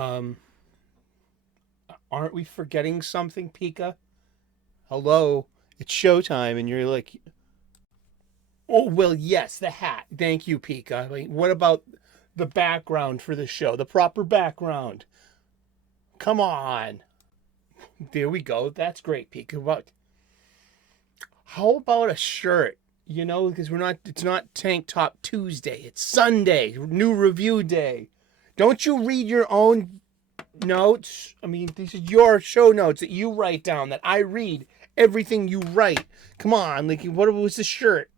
Um, aren't we forgetting something, Pika? Hello, it's showtime, and you're like, oh, well, yes, the hat. Thank you, Pika. What about the background for the show? The proper background. Come on. There we go. That's great, Pika. How about a shirt? Because it's not Tank Top Tuesday. It's Sunday, new review day. Don't you read your own notes? I mean, these are your show notes that you write down, that I read everything you write. Come on, like, what was the shirt?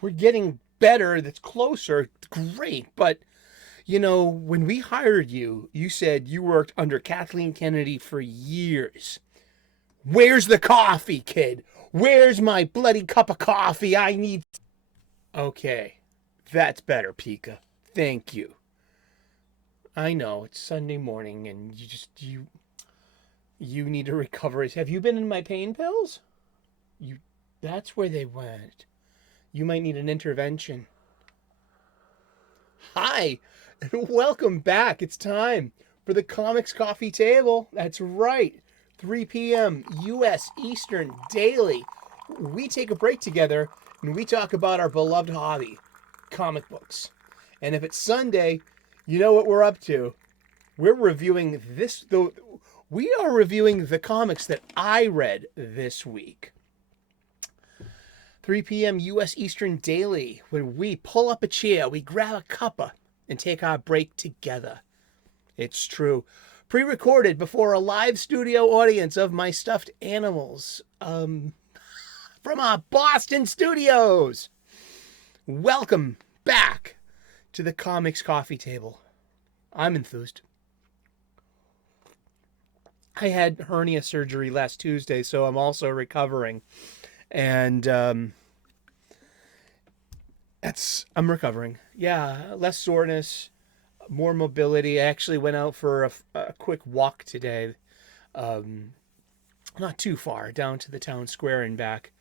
We're getting better. That's closer. Great. But, when we hired you, you said you worked under Kathleen Kennedy for years. Where's the coffee, kid? Where's my bloody cup of coffee? I need... Okay. That's better, Pika. Thank you. I know, it's Sunday morning and you need to recover. Have you been in my pain pills? That's where they went. You might need an intervention. Hi, and welcome back. It's time for the Comics Coffee Table. That's right. 3 p.m. U.S. Eastern daily. We take a break together and we talk about our beloved hobby, comic books. And if it's Sunday, you know what we're up to. We are reviewing the comics that I read this week. 3 p.m. U.S. Eastern daily, when we pull up a chair, we grab a cuppa, and take our break together. It's true. Pre-recorded before a live studio audience of my stuffed animals from our Boston studios. Welcome back to the Comics Coffee Table. I'm enthused. I had hernia surgery last Tuesday, so I'm also recovering. And I'm recovering. Yeah, less soreness, more mobility. I actually went out for a quick walk today. Not too far, down to the town square and back.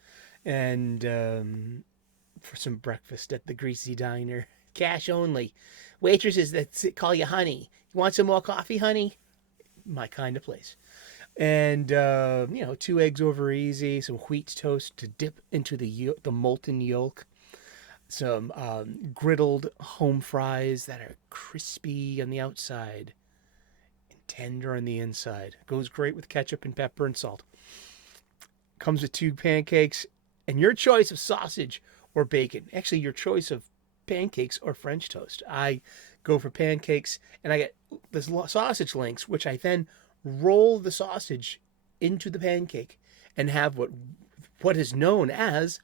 And for some breakfast at the Greasy Diner. Cash only. Waitresses that call you honey. You want some more coffee, honey? My kind of place. And 2 eggs over easy, some wheat toast to dip into the molten yolk, some griddled home fries that are crispy on the outside and tender on the inside. Goes great with ketchup and pepper and salt. Comes with 2 pancakes and your choice of sausage or bacon. Actually, your choice of pancakes or French toast. I go for pancakes, and I get the sausage links, which I then roll the sausage into the pancake and have what is known as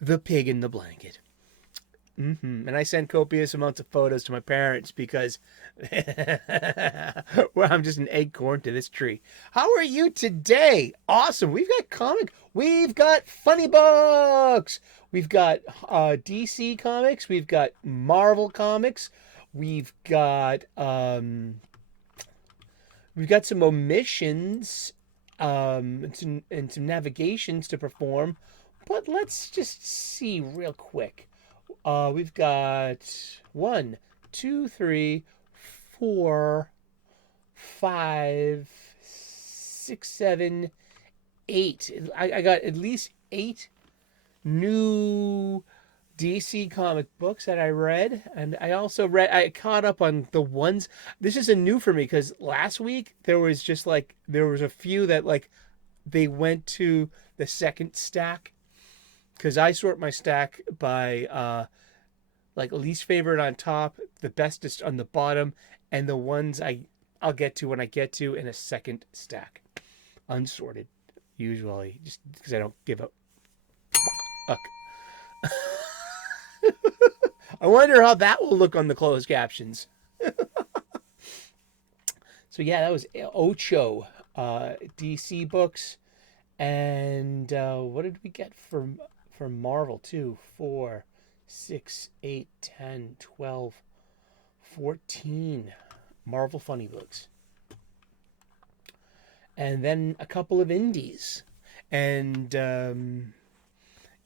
the pig in the blanket. And I send copious amounts of photos to my parents because well, I'm just an acorn to this tree. How are you today? Awesome. We've got Funnybooks. We've got DC comics. We've got Marvel comics. We've got some omissions and some navigations to perform. But let's just see real quick. We've got 1, 2, 3, 4, 5, 6, 7, 8. I got at least 8 new DC comic books that I read, and I caught up on the ones. This is a new for me because last week there was a few that they went to the second stack, because I sort my stack by least favorite on top, the bestest on the bottom, and the ones I'll get to when I get to in a second stack, unsorted usually, just because I don't give a fuck. I wonder how that will look on the closed captions. So yeah, that was Ocho DC books. And what did we get for Marvel? 2, 4, 6, 8, 10, 12, 14 Marvel funny books. And then a couple of indies. And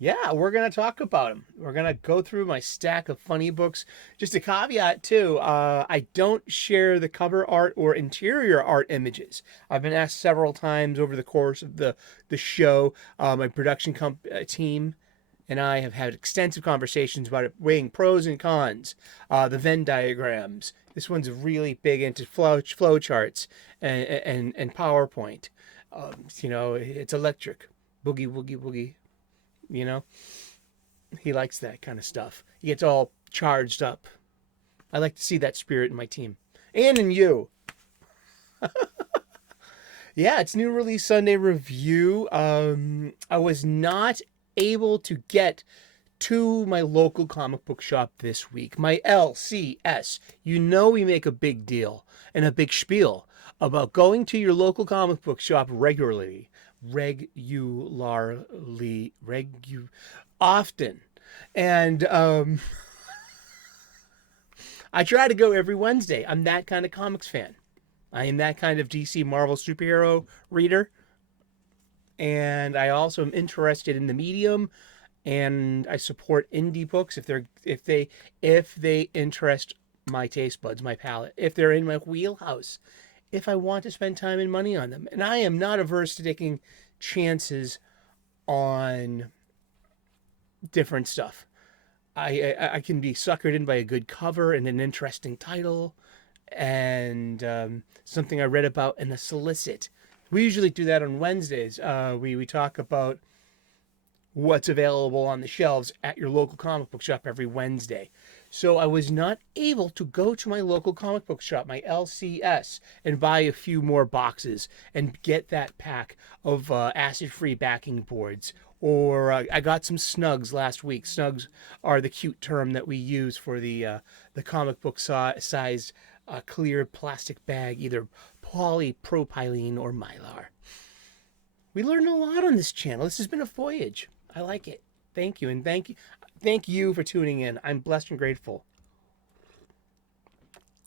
Yeah, we're going to talk about them. We're going to go through my stack of funny books. Just a caveat, too, I don't share the cover art or interior art images. I've been asked several times over the course of the show. My production team and I have had extensive conversations about it, weighing pros and cons, the Venn diagrams. This one's really big into flow charts and PowerPoint. It's electric. Boogie, woogie, woogie. You know, he likes that kind of stuff. He gets all charged up. I like to see that spirit in my team and in you. Yeah, it's new release Sunday review. I was not able to get to my local comic book shop this week. My LCS. You know we make a big deal and a big spiel about going to your local comic book shop regularly. Often. And I try to go every Wednesday. I'm that kind of comics fan. I am that kind of DC Marvel superhero reader. And I also am interested in the medium, and I support indie books if they interest my taste buds, my palate, if they're in my wheelhouse, if I want to spend time and money on them. And I am not averse to taking chances on different stuff. I can be suckered in by a good cover and an interesting title and something I read about in a solicit. We usually do that on Wednesdays. We talk about what's available on the shelves at your local comic book shop every Wednesday. So I was not able to go to my local comic book shop, my LCS, and buy a few more boxes and get that pack of acid-free backing boards. Or I got some snugs last week. Snugs are the cute term that we use for the comic book size clear plastic bag, either polypropylene or mylar. We learn a lot on this channel. This has been a voyage. I like it. Thank you, and thank you for tuning in. I'm blessed and grateful.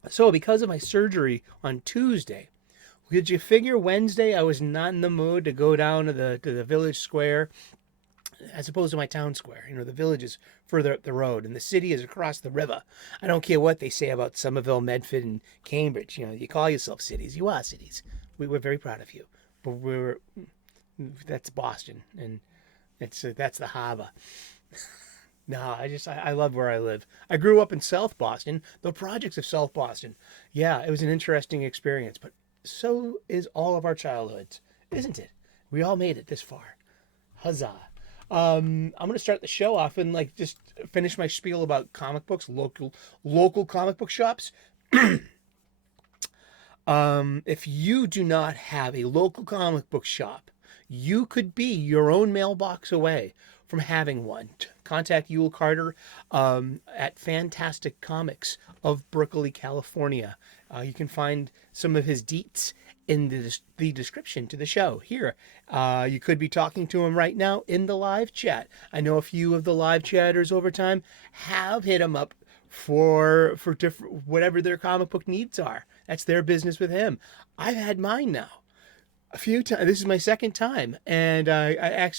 So, because of my surgery on Tuesday, did you figure Wednesday I was not in the mood to go down to the village square as opposed to my town square? The village is further up the road and the city is across the river. I don't care what they say about Somerville, Medford, and Cambridge. You call yourself cities. You are cities. We're very proud of you. But that's Boston, and that's the harbor. No, I love where I live. I grew up in South Boston, the projects of South Boston. Yeah, it was an interesting experience, but so is all of our childhoods, isn't it? We all made it this far. Huzzah. I'm going to start the show off and just finish my spiel about comic books, local comic book shops. If you do not have a local comic book shop, you could be your own mailbox away from having one. Contact Yule Carter at Fantastic Comics of Berkeley, California. You can find some of his deets in the description to the show here. You could be talking to him right now in the live chat. I know a few of the live chatters over time have hit him up for different whatever their comic book needs are. That's their business with him. I've had mine now a few times. This is my second time, and I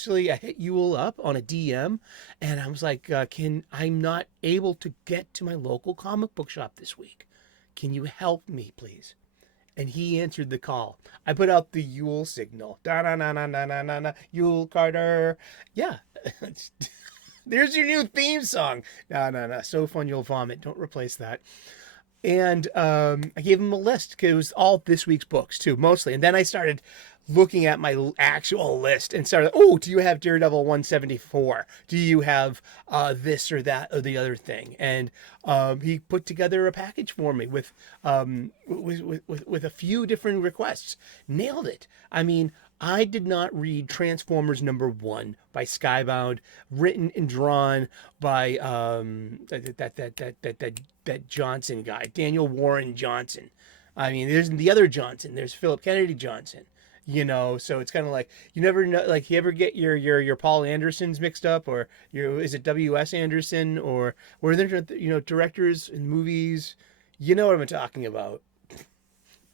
hit Yule up on a DM, and I was like, I'm not able to get to my local comic book shop this week. Can you help me, please? And he answered the call. I put out the Yule signal. Da-na-na-na-na-na-na, Yule Carter. Yeah. There's your new theme song. No. So fun you'll vomit. Don't replace that. And I gave him a list because it was all this week's books too, mostly. And then I started looking at my actual list and started, do you have Daredevil 174? Do you have this or that or the other thing? And he put together a package for me with a few different requests. Nailed it. I mean, I did not read Transformers #1 by Skybound, written and drawn by that Johnson guy, Daniel Warren Johnson. I mean, there's the other Johnson. There's Philip Kennedy Johnson. So it's kind of like you never know. Like you ever get your Paul Andersons mixed up, or is it W.S. Anderson, or were there directors in movies? You know what I'm talking about.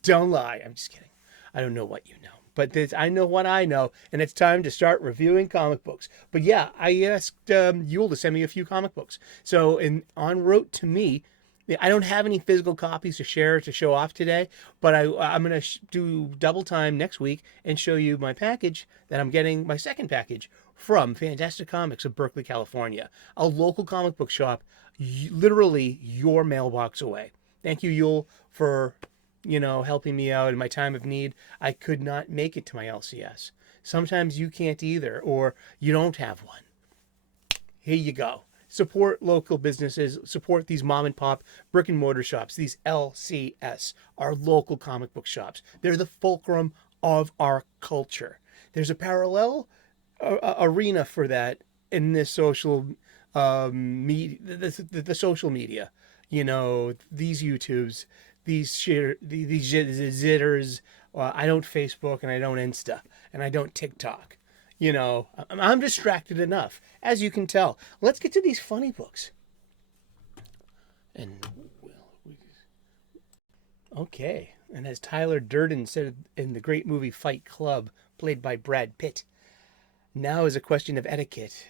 Don't lie. I'm just kidding. I don't know what you know. But I know what I know, and it's time to start reviewing comic books. But yeah, I asked Yule to send me a few comic books. So en route to me, I don't have any physical copies to share to show off today, but I'm going to do double time next week and show you my package that I'm getting, my second package from Fantastic Comics of Berkeley, California, a local comic book shop, literally your mailbox away. Thank you, Yule, for helping me out in my time of need. I could not make it to my LCS. Sometimes you can't either, or you don't have one. Here you go. Support local businesses, support these mom and pop brick and mortar shops, these LCS, our local comic book shops. They're the fulcrum of our culture. There's a parallel arena for that in this social media, the social media. These YouTubes, these zitters. I don't Facebook and I don't Insta and I don't TikTok. I'm distracted enough, as you can tell. Let's get to these funny books. And okay, and as Tyler Durden said in the great movie Fight Club, played by Brad Pitt, now is a question of etiquette.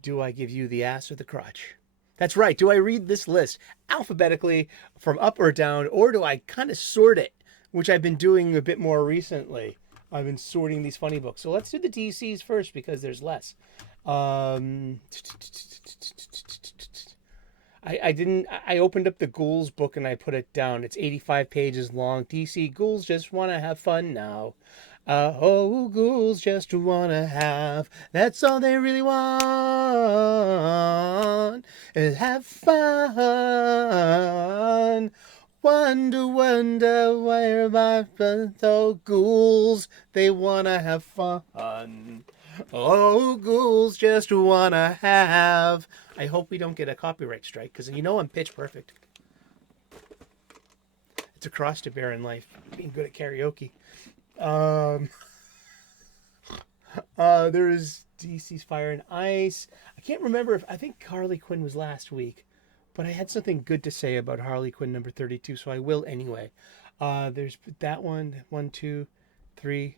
Do I give you the ass or the crotch? That's right. Do I read this list alphabetically from up or down, or do I kind of sort it, which I've been doing a bit more recently? I've been sorting these funny books. So let's do the DCs first because there's less. I opened up the Ghouls book and I put it down. It's 85 pages long. DC Ghouls just want to have fun now. Oh, ghouls just want to have. That's all they really want. Is have fun. Wonder where my ghouls, they wanna have fun. Oh, ghouls just wanna have. I hope we don't get a copyright strike, because I'm pitch perfect. It's a cross to bear in life, being good at karaoke. There's DC's Fire and Ice. I can't remember I think Harley Quinn was last week. But I had something good to say about Harley Quinn number 32, so I will anyway. There's that one, 1, 2, 3.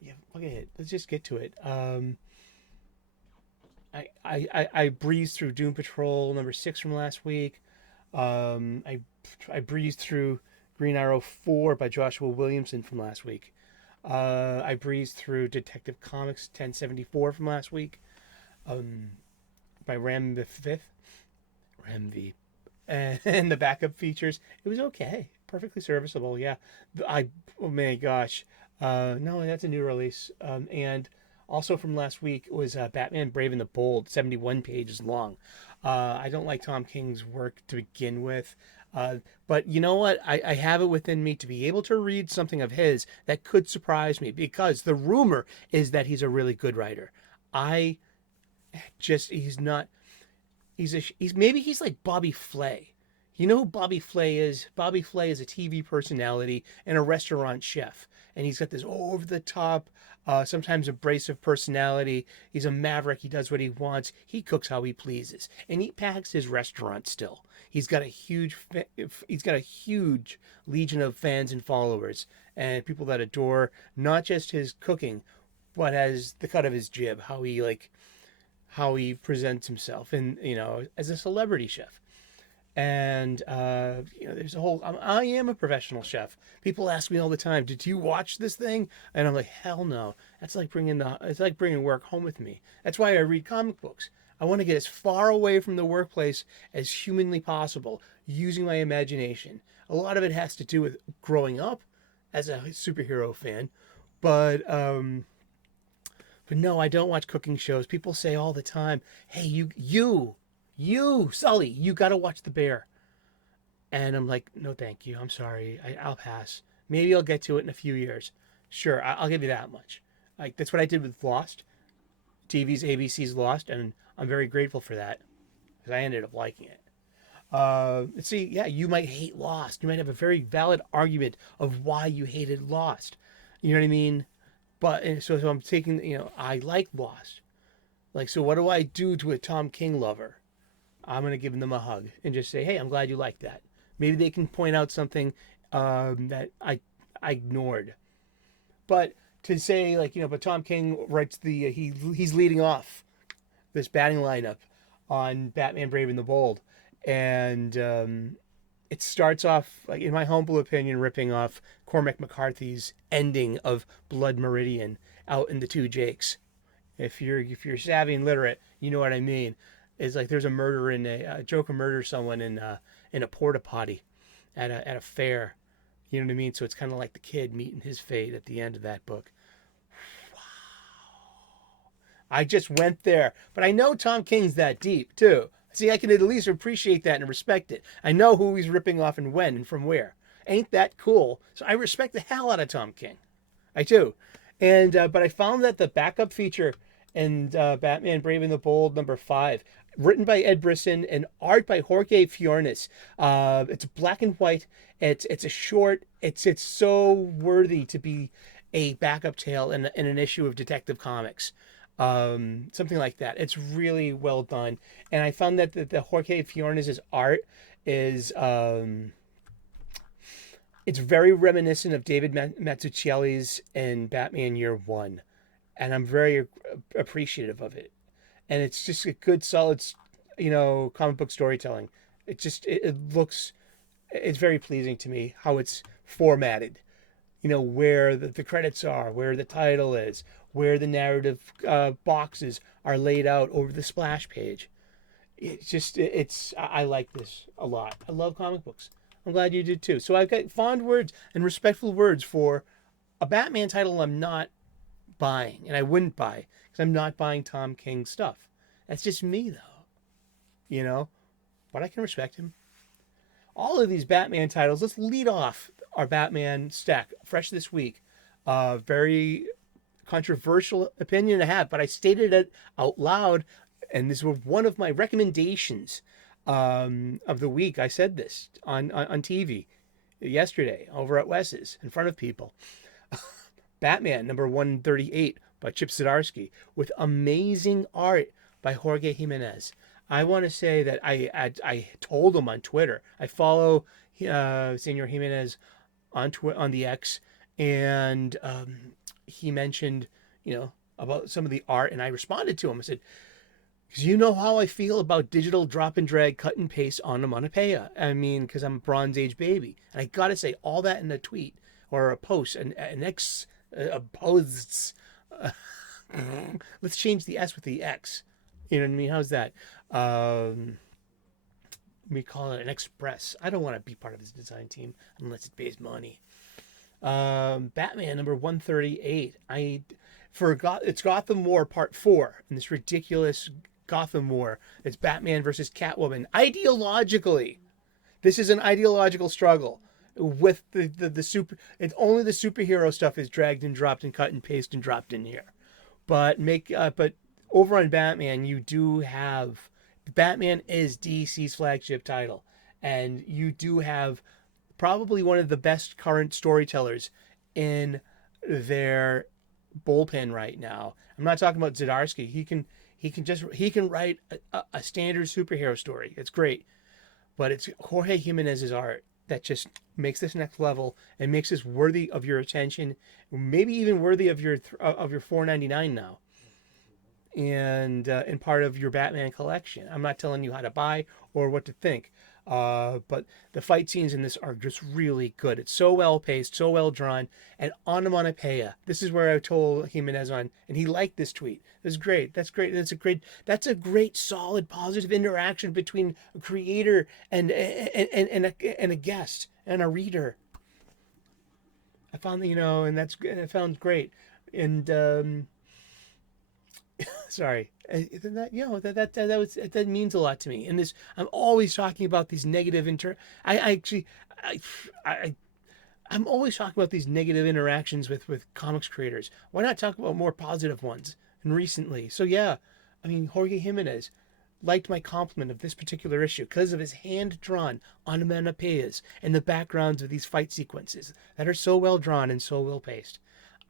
Yeah, look at it. Let's just get to it. I breezed through Doom Patrol number 6 from last week. I breezed through Green Arrow 4 by Joshua Williamson from last week. I breezed through Detective Comics 1074 from last week. By Ram the Fifth. MV and the backup features, it was okay, perfectly serviceable. Yeah, oh my gosh, no, that's a new release. And also from last week was Batman Brave and the Bold, 71 pages long. I don't like Tom King's work to begin with, but you know what, I have it within me to be able to read something of his that could surprise me, because the rumor is that he's a really good writer. He's not. Maybe he's like Bobby Flay. You know who Bobby Flay is? Bobby Flay is a TV personality and a restaurant chef. And he's got this over the top, sometimes abrasive personality. He's a maverick. He does what he wants. He cooks how he pleases. And he packs his restaurant still. He's got a huge legion of fans and followers and people that adore not just his cooking, but as the cut of his jib, how he presents himself and as a celebrity chef. And there's a whole I am a professional chef. People ask me all the time, did you watch this thing? And I'm like, hell no. It's like bringing work home with me. That's why I read comic books. I want to get as far away from the workplace as humanly possible, using my imagination. A lot of it has to do with growing up as a superhero fan, but no, I don't watch cooking shows. People say all the time, hey, you, Sully, you got to watch The Bear. And I'm like, no, thank you. I'm sorry. I'll pass. Maybe I'll get to it in a few years. Sure, I'll give you that much. Like, that's what I did with Lost. ABC's Lost, and I'm very grateful for that, because I ended up liking it. See, yeah, you might hate Lost. You might have a very valid argument of why you hated Lost. You know what I mean? But so I'm taking, I like Lost. Like, so what do I do to a Tom King lover? I'm going to give them a hug and just say, hey, I'm glad you like that. Maybe they can point out something that I ignored. But to say like, but Tom King writes he's leading off this batting lineup on Batman Brave and the Bold, and it starts off, like, in my humble opinion, ripping off Cormac McCarthy's ending of Blood Meridian out in the Two Jakes. If you're savvy and literate, you know what I mean. It's like there's a murder in a Joker murders someone in a porta potty at a fair. You know what I mean? So it's kind of like the kid meeting his fate at the end of that book. I just went there, but I know Tom King's that deep too. See, I can at least appreciate that and respect it. I know who he's ripping off and when and from where. Ain't that cool? So I respect the hell out of Tom King. I do. And but I found that the backup feature in Batman Brave and the Bold #5, written by Ed Brisson and art by Jorge Fiornes. It's black and white. It's a short. It's so worthy to be a backup tale in an issue of Detective Comics. Something like that. It's really well done, and I found that the Jorge Fiornes' art is it's very reminiscent of David Mazzucchelli's in Batman Year One, and I'm very appreciative of it. And it's just a good, solid, comic book storytelling. It looks, it's very pleasing to me how it's formatted. Where the credits are, where the title is, where the narrative boxes are laid out over the splash page. I like this a lot. I love comic books. I'm glad you did too. So I've got fond words and respectful words for a Batman title I'm not buying, and I wouldn't buy, because I'm not buying Tom King stuff. That's just me, though. But I can respect him. All of these Batman titles, let's lead off our Batman stack, fresh this week. Very controversial opinion I have, but I stated it out loud, and this was one of my recommendations of the week. I said this on TV yesterday over at Wes's in front of people. Batman #138 by Chip Zdarsky, with amazing art by Jorge Jimenez. I want to say that I told him on Twitter. I follow Senor Jimenez on the X, and he mentioned about some of the art, and I responded to him. I said, because you know how I feel about digital drop and drag, cut and paste onomatopoeia. I mean, because I'm a Bronze Age baby, and I gotta say all that in a tweet or a post, posts. Let's change the S with the X. You know what I mean? How's that? We call it an express. I don't want to be part of this design team unless it pays money. Batman #138. It's Gotham War Part 4 in this ridiculous Gotham War. It's Batman versus Catwoman. Ideologically, this is an ideological struggle with the super. It's only the superhero stuff is dragged and dropped and cut and pasted and dropped in here. But over on Batman, you do have Batman is DC's flagship title, and you do have probably one of the best current storytellers in their bullpen right now. I'm not talking about Zdarsky. He can write a standard superhero story. It's great, but it's Jorge Jimenez's art that just makes this next level and makes this worthy of your attention, maybe even worthy of your $4.99 now, and part of your Batman collection. I'm not telling you how to buy or what to think, but the fight scenes in this are just really good. It's so well paced, so well drawn, and onomatopoeia. This is where I told Jimenez on, and he liked this tweet. This is great. That's great. That's a great, solid, positive interaction between a creator and a guest and a reader. I found that, I found great, and sorry, that means a lot to me. And this, I'm always talking about these negative I'm always talking about these negative interactions with comics creators. Why not talk about more positive ones? And recently, so yeah, I mean, Jorge Jimenez liked my compliment of this particular issue because of his hand-drawn onomatopoeias and the backgrounds of these fight sequences that are so well drawn and so well paced.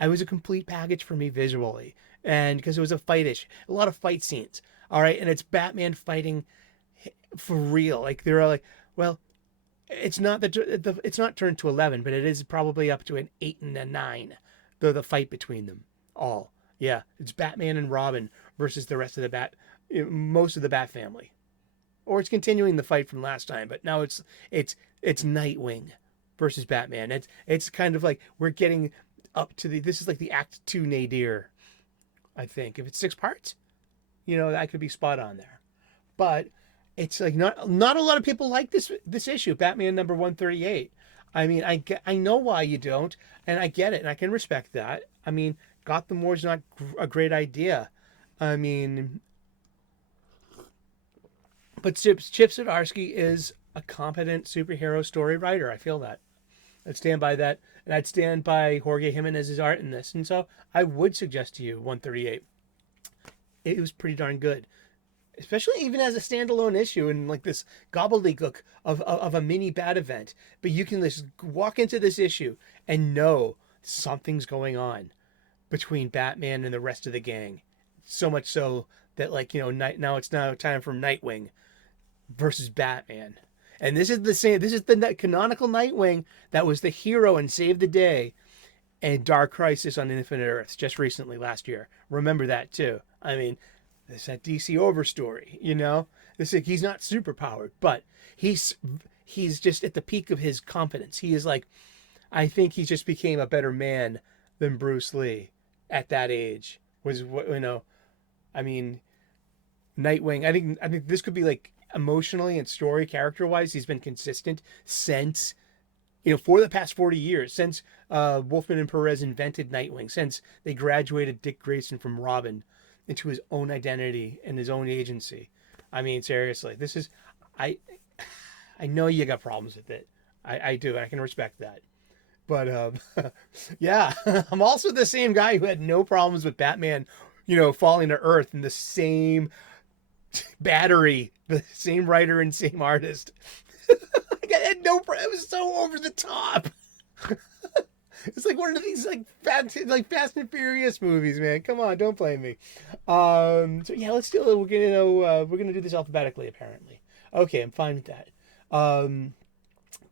I was a complete package for me visually, and because it was a lot of fight scenes. All right, and it's Batman fighting for real. Like they're like, well, it's not it's not turned to 11, but it is probably up to an 8 and a 9. the fight between them all. Yeah, it's Batman and Robin versus the rest of most of the Bat family. Or it's continuing the fight from last time, but now it's Nightwing versus Batman. It's kind of like we're getting up to this is like the Act 2 nadir, I think. If it's 6 parts, that could be spot on there. But it's like not a lot of people like this issue, Batman number 138. I mean, I know why you don't, and I get it, and I can respect that. I mean, Gotham War's not a great idea. I mean, but Chip Zdarsky is a competent superhero story writer. I feel that. I'd stand by that, and I'd stand by Jorge Jimenez's art in this. And so I would suggest to you 138. It was pretty darn good, especially even as a standalone issue and like this gobbledygook of a mini Bat event. But you can just walk into this issue and know something's going on between Batman and the rest of the gang. So much so that now it's time for Nightwing versus Batman. And this is the canonical Nightwing that was the hero and saved the day in Dark Crisis on Infinite Earths just recently last year. Remember that too. I mean, it's that DC overstory, he's not superpowered, but he's just at the peak of his competence. He is like, I think he just became a better man than Bruce Lee at that age. I mean, Nightwing. I think this could be like emotionally and story character wise, he's been consistent since for the past 40 years, since Wolfman and Perez invented Nightwing, since they graduated Dick Grayson from Robin into his own identity and his own agency. I mean, seriously, this is I know you got problems with it. I do, and I can respect that. But yeah, I'm also the same guy who had no problems with Batman, falling to Earth in the same battery, the same writer and same artist. I had no problem. It was so over the top. It's like one of these Fast and Furious movies, man. Come on, don't blame me. So yeah, let's do it. We're gonna do this alphabetically, apparently. Okay, I'm fine with that.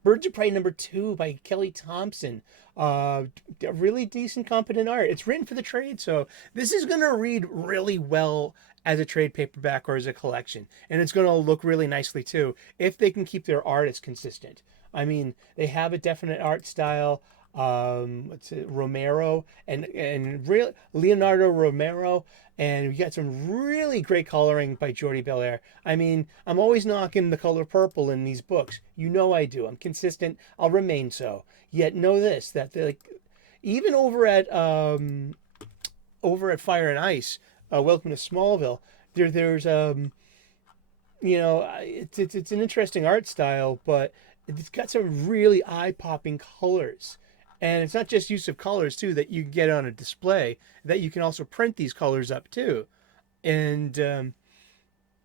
Birds of Prey number 2 by Kelly Thompson. Really decent, competent art. It's written for the trade, so this is gonna read really well as a trade paperback or as a collection, and it's gonna look really nicely too if they can keep their art as consistent. I mean, they have a definite art style. Romero and Leonardo Romero, and we got some really great coloring by Jordi Belair. I mean, I'm always knocking the color purple in these books. I do. I'm consistent. I'll remain so. Yet know this, that even over at Fire and Ice, Welcome to Smallville, there's it's an interesting art style, but it's got some really eye-popping colors. And it's not just use of colors, too, that you get on a display, that you can also print these colors up, too. And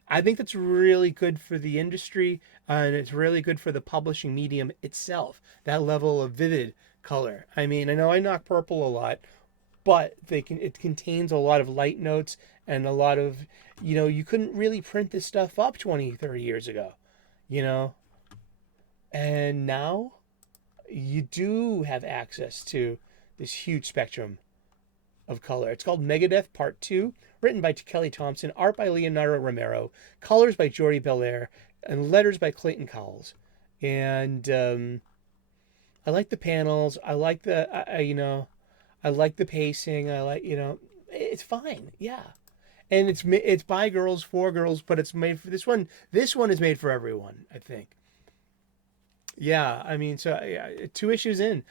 I think that's really good for the industry, and it's really good for the publishing medium itself, that level of vivid color. I mean, I know I knock purple a lot, but it contains a lot of light notes and a lot of, you couldn't really print this stuff up 20, 30 years ago, And now you do have access to this huge spectrum of color. It's called Megadeth Part 2, written by Kelly Thompson, art by Leonardo Romero, colors by Jordi Belair, and letters by Clayton Cowles. And I like the panels. I like the, I like the pacing. I like, it's fine. Yeah. And it's by girls, for girls, but it's made for this one. This one is made for everyone, I think. Yeah, I mean, so yeah, 2 issues in.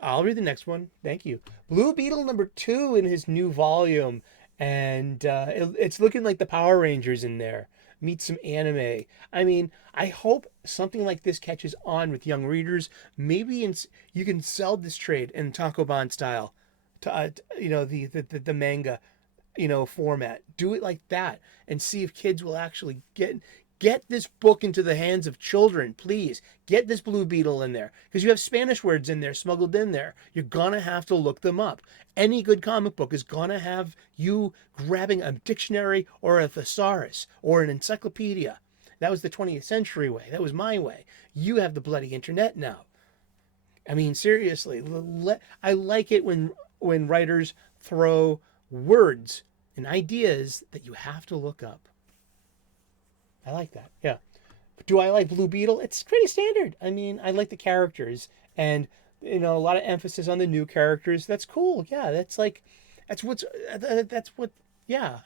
I'll read the next one. Thank you. Blue Beetle number 2 in his new volume. And it's looking like the Power Rangers in there. Meet some anime. I mean, I hope something like this catches on with young readers. Maybe you can sell this trade in Takoban style. To, the manga, format. Do it like that and see if kids will actually get this book into the hands of children, please. Get this Blue Beetle in there. Because you have Spanish words in there, smuggled in there. You're going to have to look them up. Any good comic book is going to have you grabbing a dictionary or a thesaurus or an encyclopedia. That was the 20th century way. That was my way. You have the bloody internet now. I mean, seriously, I like it when writers throw words and ideas that you have to look up. I like that. Yeah. Do I like Blue Beetle? It's pretty standard. I mean, I like the characters and a lot of emphasis on the new characters. That's cool. Yeah, that's what's that's what yeah.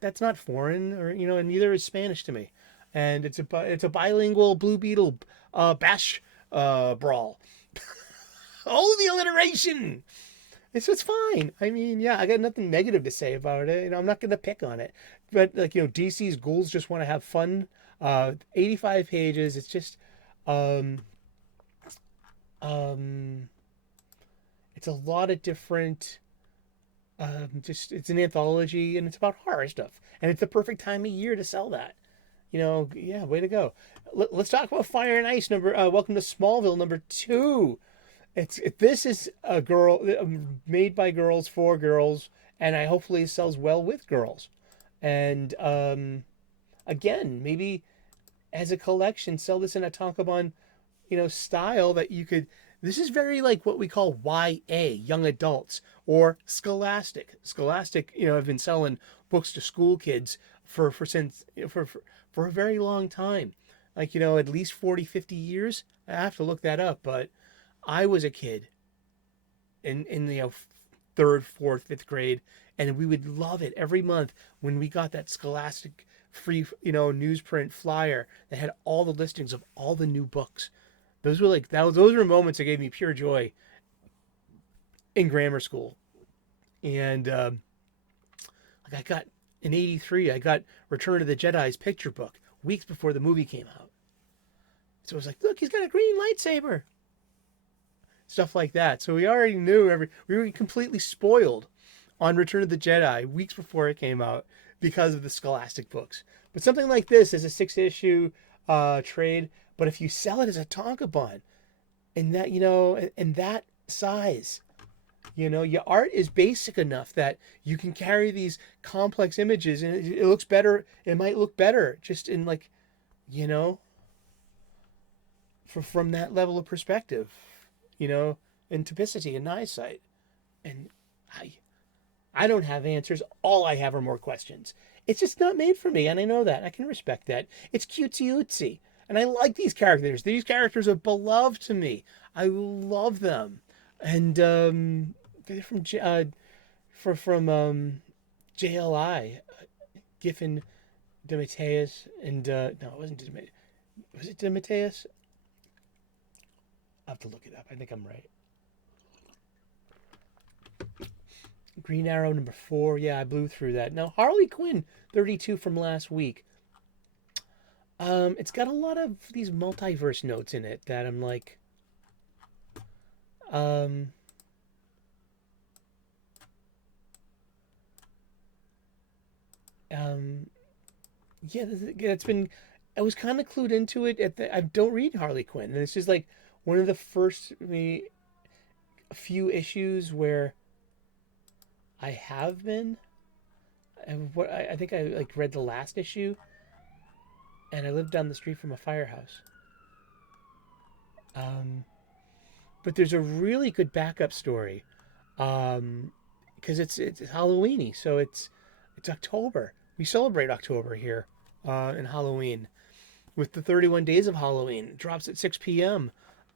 That's not foreign or and neither is Spanish to me. And it's a bilingual Blue Beetle bash brawl. Oh, the alliteration. It's fine. I mean, yeah, I got nothing negative to say about it. I'm not going to pick on it. But DC's ghouls just want to have fun. 85 pages. It's just um um it's a lot of different just it's an anthology and it's about horror stuff. And it's the perfect time of year to sell that. Yeah, way to go. Let's talk about Fire and Ice number Welcome to Smallville number 2. This is a girl made by girls for girls, and I hopefully sells well with girls. And again, maybe as a collection, sell this in a tankobon, style that you could. This is very like what we call YA, young adults, or Scholastic. Scholastic, have been selling books to school kids for a very long time, like at least 40, 50 years. I have to look that up, but I was a kid in the third, fourth, fifth grade, and we would love it every month when we got that Scholastic free, newsprint flyer that had all the listings of all the new books. Those were like that. Those were moments that gave me pure joy in grammar school, and like I got in '83, I got Return of the Jedi's picture book weeks before the movie came out. So it was like, look, he's got a green lightsaber. Stuff like that. So we already knew we were completely spoiled on Return of the Jedi weeks before it came out because of the Scholastic books. But something like this is a 6-issue trade. But if you sell it as a tankobon, in that in that size, your art is basic enough that you can carry these complex images, and it looks better. It might look better just in from that level of perspective. And typicity and eyesight. And I don't have answers. All I have are more questions. It's just not made for me, and I know that. I can respect that. It's cutesy-ootsy. And I like these characters. These characters are beloved to me. I love them. And they're from JLI. Giffen DeMatteis. And no, it wasn't DeMatteis. Was it DeMatteis? I'll have to look it up. I think I'm right. Green Arrow number 4. Yeah, I blew through that. Now, Harley Quinn 32 from last week. It's got a lot of these multiverse notes in it that I'm like, yeah, it's been. I was kind of clued into it I don't read Harley Quinn, and this is like one of the first maybe a few issues where I have been. I think I like read the last issue, and I lived down the street from a firehouse. But there's a really good backup story, because it's Halloweeny, so it's October. We celebrate October here, in Halloween, with the 31 days of Halloween. It drops at 6 p.m.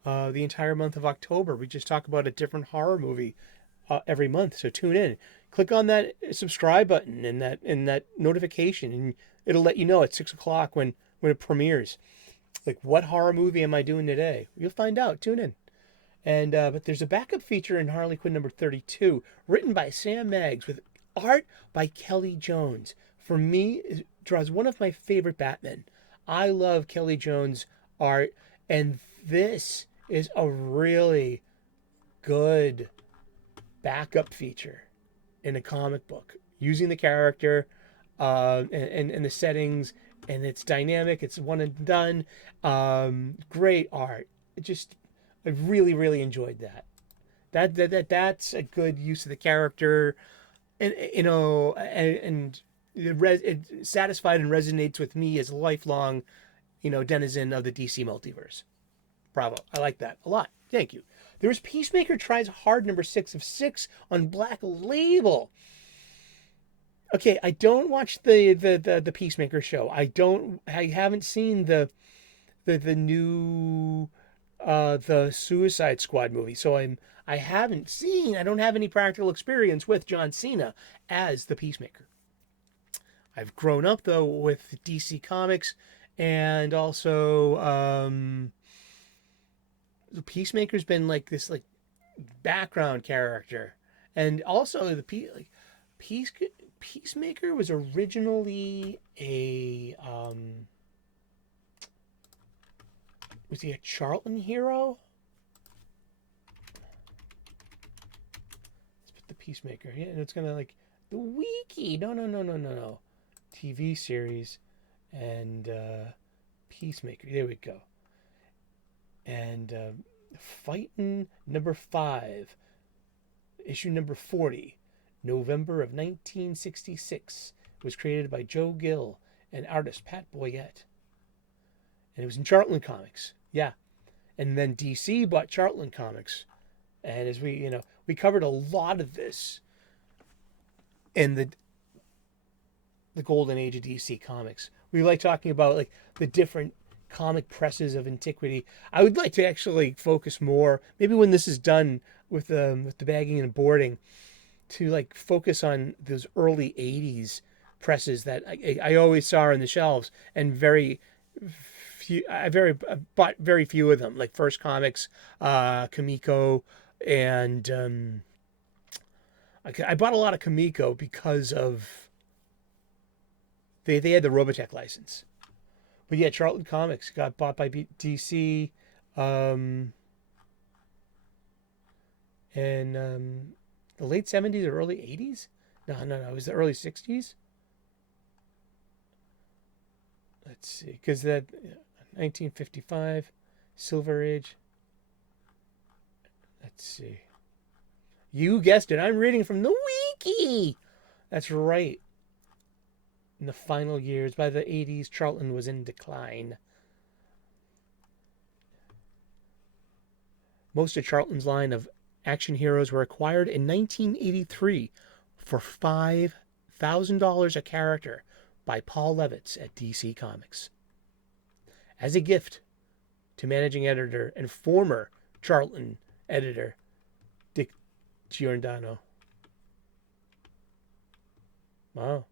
The entire month of October. We just talk about a different horror movie every month. So tune in. Click on that subscribe button and that notification, and it'll let you know at 6 o'clock when it premieres. Like, what horror movie am I doing today? You'll find out. Tune in. And but there's a backup feature in Harley Quinn number 32, written by Sam Maggs with art by Kelly Jones. For me, it draws one of my favorite Batmen. I love Kelly Jones' art, and this is a really good backup feature in a comic book, using the character and the settings, and it's dynamic. It's one and done. Great art. I really, really enjoyed that. That's a good use of the character, and it satisfied and resonates with me as a lifelong, denizen of the DC multiverse. Bravo. I like that a lot. Thank you. There was Peacemaker Tries Hard number 6 of 6 on Black Label. Okay, I don't watch the Peacemaker show. I haven't seen the new the Suicide Squad movie. So I don't have any practical experience with John Cena as the Peacemaker. I've grown up though with DC Comics, and also the Peacemaker's been like this like background character, and also Peacemaker was originally a was he a Charlton hero? Let's put the Peacemaker. Yeah, and it's gonna like the wiki. No. TV series and Peacemaker. There we go. And Fightin' number 5, issue number 40, November of 1966. It was created by Joe Gill and artist Pat Boyette. And it was in Charlton Comics. Yeah. And then DC bought Charlton Comics. And as we covered a lot of this in the golden age of DC Comics. We like talking about like the different comic presses of antiquity. I would like to actually focus more, maybe when this is done with the bagging and boarding, to like focus on those early 80s presses that I always saw on the shelves, and I bought very few of them, like First Comics, Comico, and I bought a lot of Comico because of they had the Robotech license. But yeah, Charlton Comics got bought by DC in the late 70s or early 80s. No, it was the early 60s. Let's see, because that 1955, Silver Age. Let's see. You guessed it. I'm reading from the wiki. That's right. In the final years, by the 80s, Charlton was in decline. Most of Charlton's line of action heroes were acquired in 1983 for $5,000 a character by Paul Levitz at DC Comics. As a gift to managing editor and former Charlton editor Dick Giordano. Wow.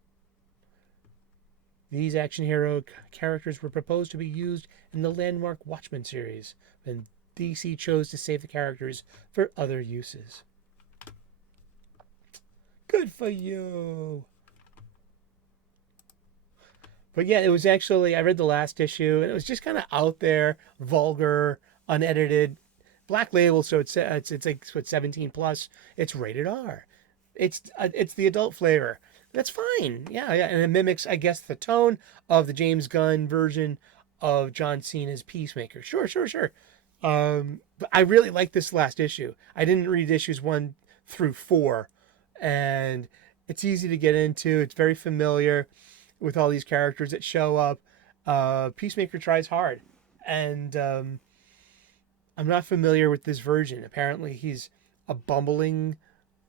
These action hero characters were proposed to be used in the landmark Watchmen series, and DC chose to save the characters for other uses. Good for you. But yeah, it was actually, I read the last issue, and it was just kind of out there, vulgar, unedited, Black Label, so it's like what, 17 plus. It's rated R. It's the adult flavor. That's fine. Yeah, and it mimics, I guess, the tone of the James Gunn version of John Cena's Peacemaker. Sure. But I really like this last issue. I didn't read issues 1 through 4, and it's easy to get into. It's very familiar with all these characters that show up. Peacemaker tries hard, and I'm not familiar with this version. Apparently, he's a bumbling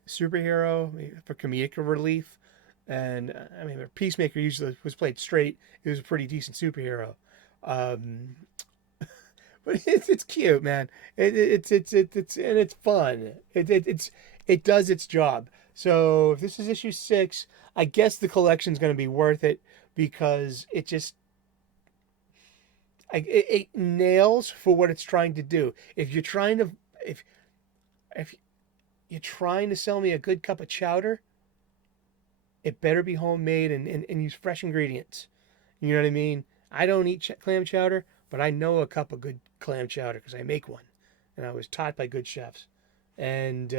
superhero for comedic relief. And I mean, Peacemaker usually was played straight. He was a pretty decent superhero, but it's cute, man. It's and it's fun. It does its job. So if this is issue 6, I guess the collection's going to be worth it, because it nails for what it's trying to do. If you're trying to sell me a good cup of chowder, it better be homemade and use fresh ingredients. You know what I mean? I don't eat clam chowder, but I know a cup of good clam chowder because I make one. And I was taught by good chefs. And,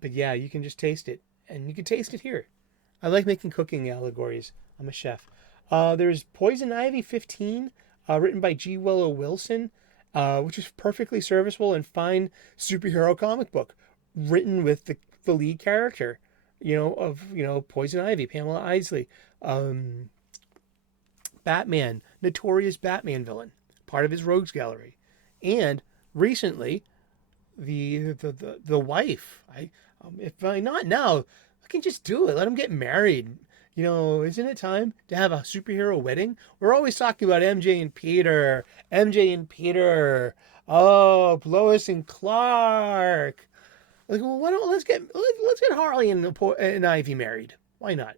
but yeah, you can just taste it. And you can taste it here. I like making cooking allegories. I'm a chef. There's Poison Ivy 15, written by G. Willow Wilson, which is perfectly serviceable and fine superhero comic book, written with the lead character, of Poison Ivy, Pamela Isley, Batman, notorious Batman villain, part of his rogues gallery. And recently, the wife, if I not now, I can just do it. Let him get married. Isn't it time to have a superhero wedding? We're always talking about MJ and Peter, MJ and Peter. Oh, Lois and Clark. Like, well, why don't let's get Harley and Ivy married? Why not?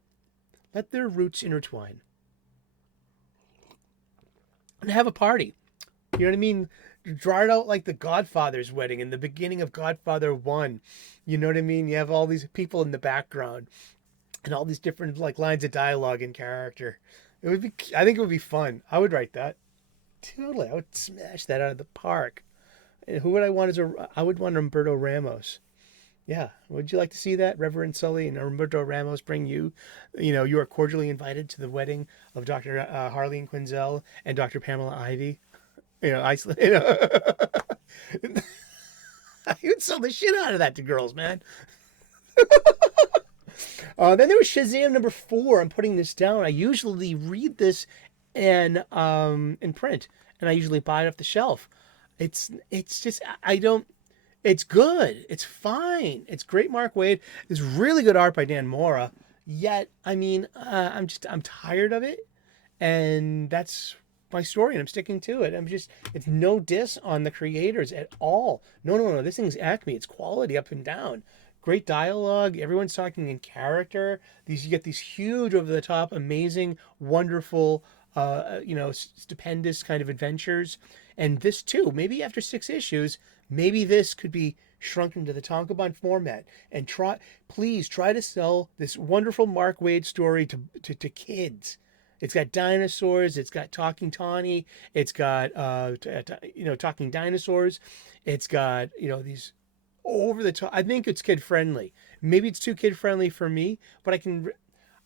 Let their roots intertwine and have a party. You know what I mean? Draw it out like the Godfather's wedding in the beginning of Godfather 1. You know what I mean? You have all these people in the background and all these different like lines of dialogue and character. I think it would be fun. I would write that. Totally. I would smash that out of the park. And who would I want I would want Humberto Ramos. Yeah. Would you like to see that? Reverend Sully and Humberto Ramos bring you, you are cordially invited to the wedding of Dr. Harley Quinzel and Dr. Pamela Ivy. Iceland. You'd sell the shit out of that to girls, man. Then there was Shazam number 4. I'm putting this down. I usually read this in print, and I usually buy it off the shelf. It's just I don't. It's good. It's fine. It's great. Mark Waid. It's really good art by Dan Mora. Yet, I mean, I'm tired of it, and that's my story, and I'm sticking to it. It's no diss on the creators at all. No. This thing's Acme. It's quality up and down. Great dialogue. Everyone's talking in character. You get these huge, over the top, amazing, wonderful, stupendous kind of adventures. And this too, maybe after 6 issues, maybe this could be shrunk into the Tonkabon format. And please try to sell this wonderful Mark Waid story to kids. It's got dinosaurs. It's got talking Tawny. It's got talking dinosaurs. It's got these over the top. I think it's kid friendly. Maybe it's too kid friendly for me, but I can.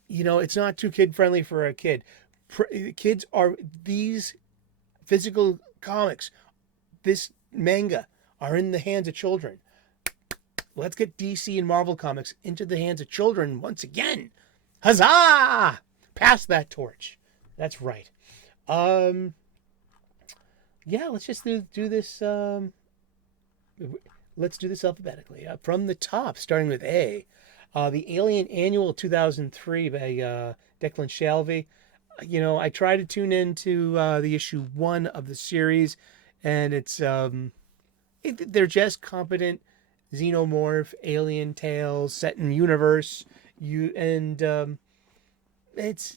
It's not too kid friendly for a kid. Kids are these physical comics. This manga are in the hands of children. Let's get DC and Marvel comics into the hands of children once again. Huzzah! Pass that torch. That's right. Yeah, let's just do this. Let's do this alphabetically. From the top, starting with A. The Alien Annual 2003 by Declan Shalvey. I try to tune into the issue 1 of the series, and it's they're just competent xenomorph alien tales set in universe. It's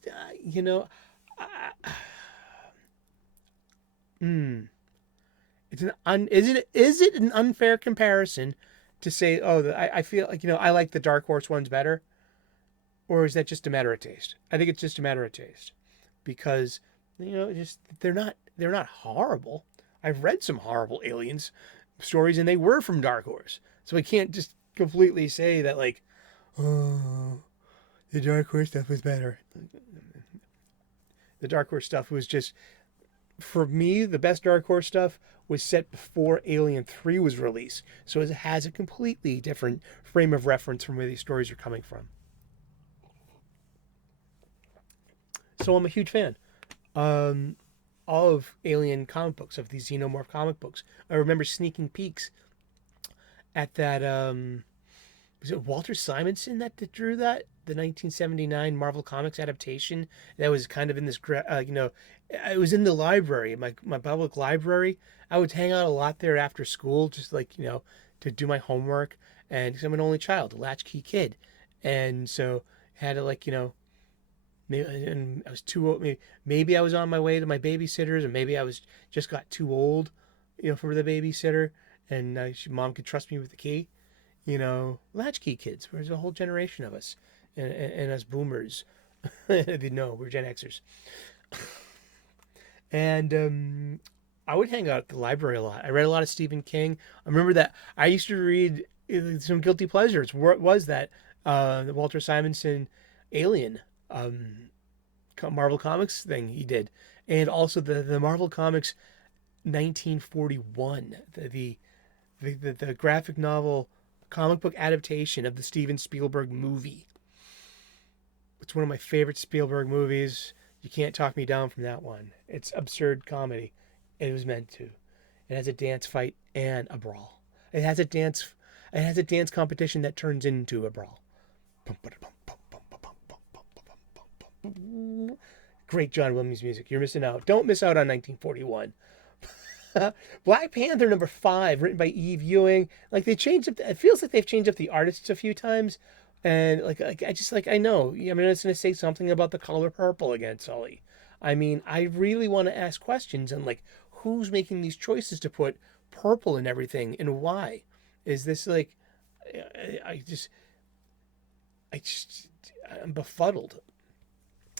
is it an unfair comparison to say, I feel like I like the Dark Horse ones better, or is that just a matter of taste? I think it's just a matter of taste, because they're not horrible. I've read some horrible aliens stories, and they were from Dark Horse, so I can't just completely say that the Dark Horse stuff was better. The Dark Horse stuff was just, for me, the best Dark Horse stuff was set before Alien 3 was released. So it has a completely different frame of reference from where these stories are coming from. So I'm a huge fan of Alien comic books, of these Xenomorph comic books. I remember sneaking peeks at that, was it Walter Simonson that drew that? The 1979 Marvel Comics adaptation that was kind of in this, it was in the library, my public library. I would hang out a lot there after school, just to do my homework. And because I'm an only child, a latchkey kid, and so had to maybe, and I was too old. Maybe I was on my way to my babysitters, or maybe I was just got too old, for the babysitter, and mom could trust me with the key. Latchkey kids. There's a whole generation of us. And us boomers. No, we're Gen Xers. And I would hang out at the library a lot. I read a lot of Stephen King. I remember that I used to read some guilty pleasures. What was that? The Walter Simonson Alien Marvel Comics thing he did. And also the Marvel Comics 1941. The graphic novel comic book adaptation of the Steven Spielberg movie. It's one of my favorite Spielberg movies. You can't talk me down from that one. It's absurd comedy. It was meant to. It has a dance fight and a brawl. It has a dance. It has a dance competition that turns into a brawl. Great John Williams music. You're missing out. Don't miss out on 1941. Black Panther #5, written by Eve Ewing. Like they changed up. It feels like they've changed up the artists a few times, and I know. I mean, it's gonna say something about the color purple again, Sully. I mean, I really want to ask questions and like, who's making these choices to put purple in everything and why? Is this like, I just, I'm befuddled.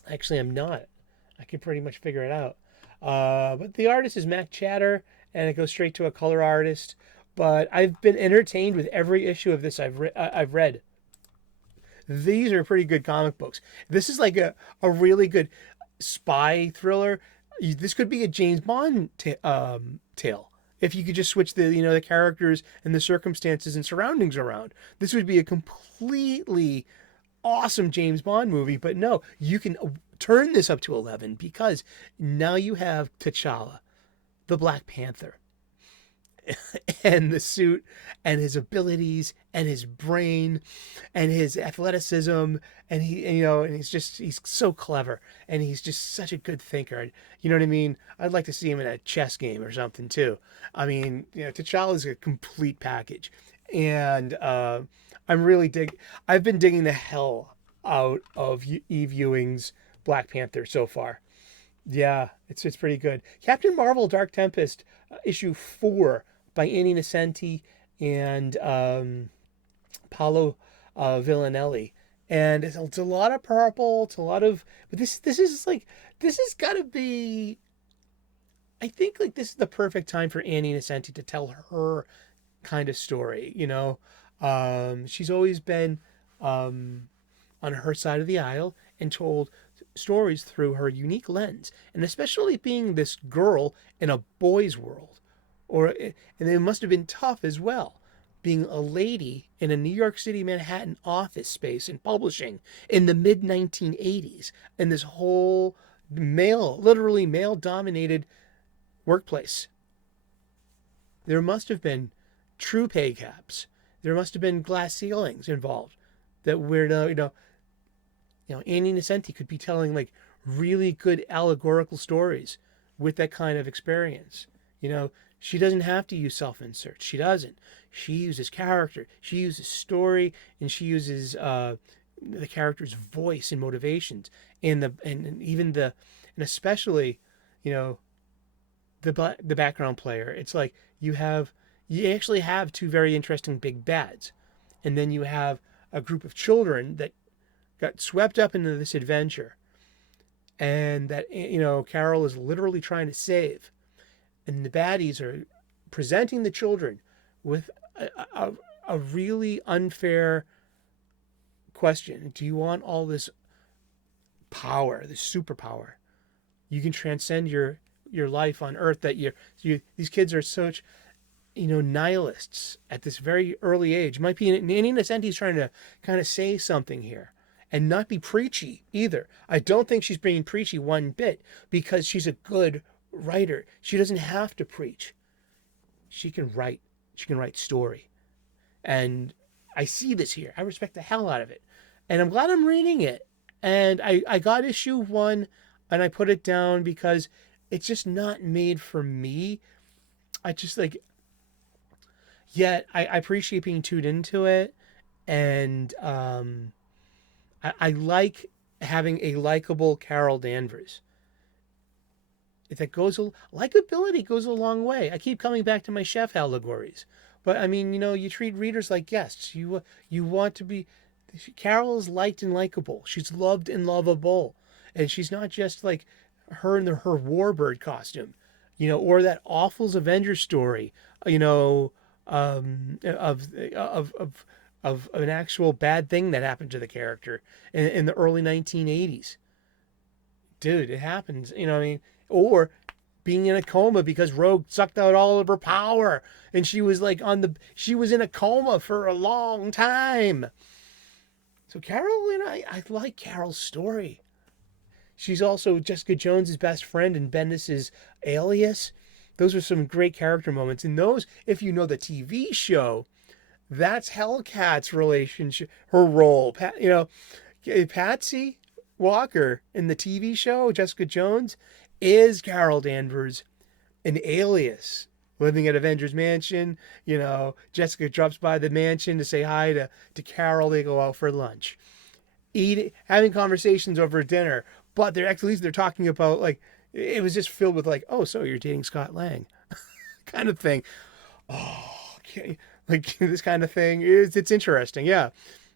Actually, I'm not. I can pretty much figure it out. But the artist is Mac Chatter, and it goes straight to a color artist. But I've been entertained with every issue of this I've read. These are pretty good comic books. This is like a really good spy thriller. This could be a James Bond tale. If you could just switch the characters and the circumstances and surroundings around. This would be a completely awesome James Bond movie. But no, you can turn this up to 11 because now you have T'Challa, the Black Panther, and the suit and his abilities and his brain and his athleticism, and he's so clever, and he's just such a good thinker. You know what I mean? I'd like to see him in a chess game or something too. I mean, T'Challa is a complete package, and I've been digging the hell out of Eve Ewing's Black Panther so far. Yeah, it's pretty good. Captain Marvel: Dark Tempest, issue 4 by Annie Nocenti and Paolo Villanelli, and it's a lot of purple. It's a lot of, but this has got to be. I think like this is the perfect time for Annie Nocenti to tell her kind of story. She's always been on her side of the aisle and told stories through her unique lens, and especially being this girl in a boy's world, and it must have been tough as well, being a lady in a New York City, Manhattan office space in publishing in the mid 1980s, in this whole literally male dominated workplace. There must have been true pay caps. There must have been glass ceilings involved that Annie Nocenti could be telling like really good allegorical stories with that kind of experience. She doesn't have to use self-insert. She doesn't. She uses character. She uses story, and she uses the character's voice and motivations, and especially, the background player. It's like you actually have two very interesting big bads, and then you have a group of children that got swept up into this adventure, and that Carol is literally trying to save, and the baddies are presenting the children with a really unfair question. Do you want all this power, this superpower? You can transcend your life on Earth. That these kids are such nihilists at this very early age. Might be Annie Nocenti's trying to kind of say something here. And not be preachy either. I don't think she's being preachy one bit, because she's a good writer. She doesn't have to preach. She can write. She can write story. And I see this here. I respect the hell out of it. And I'm glad I'm reading it. And I got issue 1 and I put it down because it's just not made for me. I just yet I appreciate being tuned into it. And I like having a likable Carol Danvers. Likability goes a long way. I keep coming back to my chef allegories, but I mean, you treat readers like guests. You want to be. Carol is liked and likable. She's loved and lovable, and she's not just like her in her Warbird costume, or that awful Avengers story, of an actual bad thing that happened to the character in the early 1980s. Dude, it happens, what I mean? Or being in a coma because Rogue sucked out all of her power, and she was she was in a coma for a long time. So Carol, I like Carol's story. She's also Jessica Jones's best friend in Bendis's Alias. those are some great character moments. And those, if you know the TV show, that's Hellcat's relationship, her role. Patsy Walker in the TV show, Jessica Jones, is Carol Danvers, an alias living at Avengers Mansion. Jessica drops by the mansion to say hi to Carol. They go out for lunch, having conversations over dinner. But at least they're talking about, like, it was just filled with, like, oh, so you're dating Scott Lang kind of thing. Oh, okay. Like, this kind of thing. It's interesting. Yeah.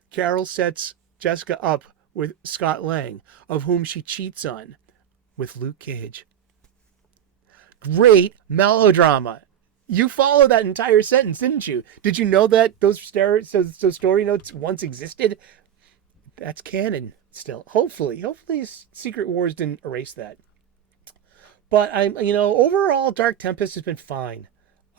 Carol sets Jessica up with Scott Lang, of whom she cheats on with Luke Cage. Great melodrama. You followed that entire sentence, didn't you? Did you know that those story notes once existed? That's canon still. Hopefully Secret Wars didn't erase that. But overall, Dark Tempest has been fine.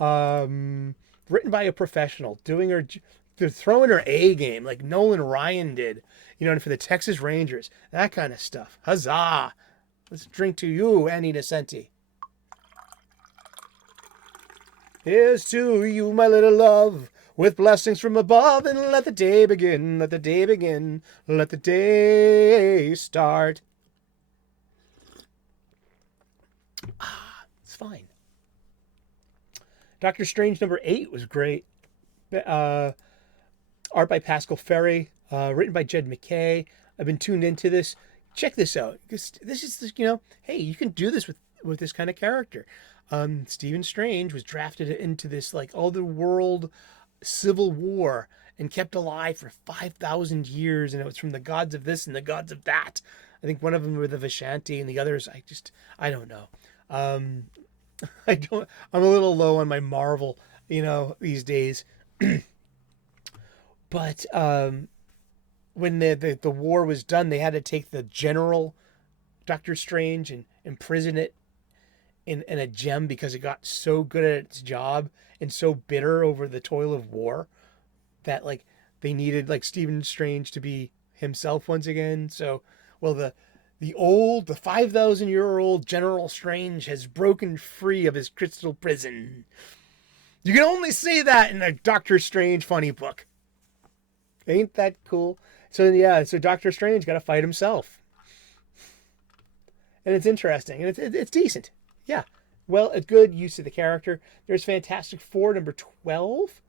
Written by a professional, they're throwing her A game like Nolan Ryan did, for the Texas Rangers, that kind of stuff. Huzzah! Let's drink to you, Annie Nesenti. Here's to you, my little love, with blessings from above, and let the day begin, let the day begin, let the day start. It's fine. Doctor Strange number 8 was great. Art by Pascal Ferry, written by Jed McKay. I've been tuned into this. Check this out. This is, hey, you can do this with this kind of character. Stephen Strange was drafted into this, like, otherworld civil war and kept alive for 5,000 years, and it was from the gods of this and the gods of that. I think one of them were the Vishanti, and the others, I don't know. I'm a little low on my Marvel, these days. But when the war was done, they had to take the general Doctor Strange and imprison it in a gem because it got so good at its job and so bitter over the toil of war that, like, they needed, like, Stephen Strange to be himself once again. So, well, the 5,000-year-old General Strange has broken free of his crystal prison. You can only say that in a Doctor Strange funny book. Ain't that cool? So Doctor Strange got to fight himself. And it's interesting, and it's decent. Yeah. Well, a good use of the character. There's Fantastic Four number 12,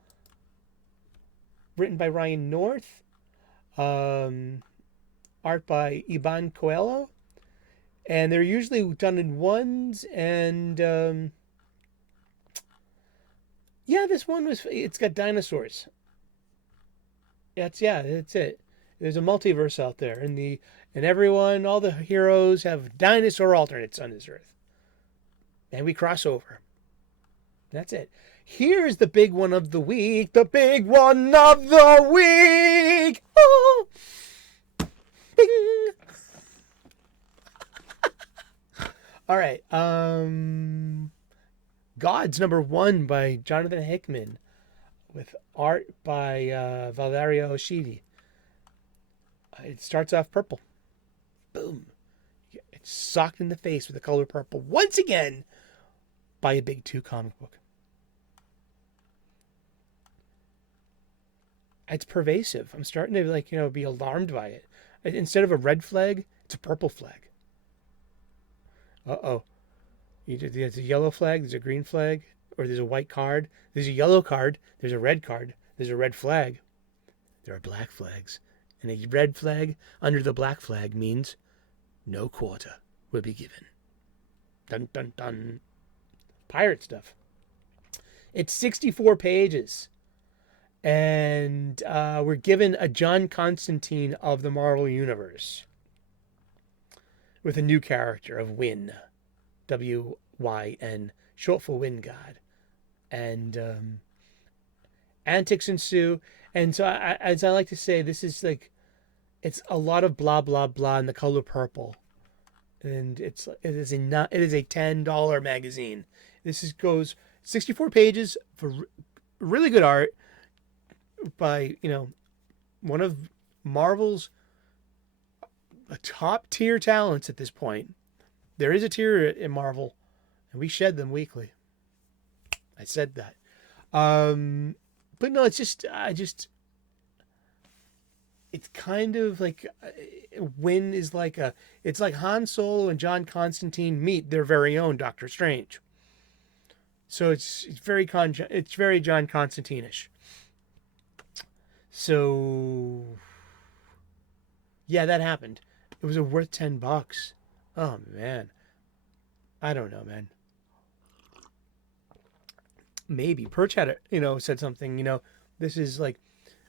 written by Ryan North. Art by Iban Coelho. And they're usually done in ones, and this one it's got dinosaurs. That's it. There's a multiverse out there, and all the heroes have dinosaur alternates on this earth. And we cross over. That's it. Here's the big one of the week. The big one of the week. Oh. Bing. All right. Gods number 1 by Jonathan Hickman, with art by Valerio Schiti. It starts off purple. Boom. It's socked in the face with the color purple once again by a Big 2 comic book. It's pervasive. I'm starting to be alarmed by it. Instead of a red flag, it's a purple flag. Uh-oh. There's a yellow flag, there's a green flag, or there's a white card. There's a yellow card, there's a red card, there's a red flag. There are black flags. And a red flag under the black flag means no quarter will be given. Dun, dun, dun. Pirate stuff. It's 64 pages. And we're given a John Constantine of the Marvel Universe with a new character of Wynn. W-Y-N. Short for Wind God. And antics ensue. And so, as I like to say, this is it's a lot of blah, blah, blah in the color purple. And it is a $10 magazine. This goes 64 pages for really good art by, one of Marvel's top tier talents at this point. There is a tier in Marvel, and we shed them weekly. I said that. But no, it's just it's kind of like Wynn is like it's like Han Solo and John Constantine meet their very own Doctor Strange. So it's very John Constantine-ish. So yeah, that happened. It was worth $10. Oh man, I don't know, man. Maybe Perch had said something. This is like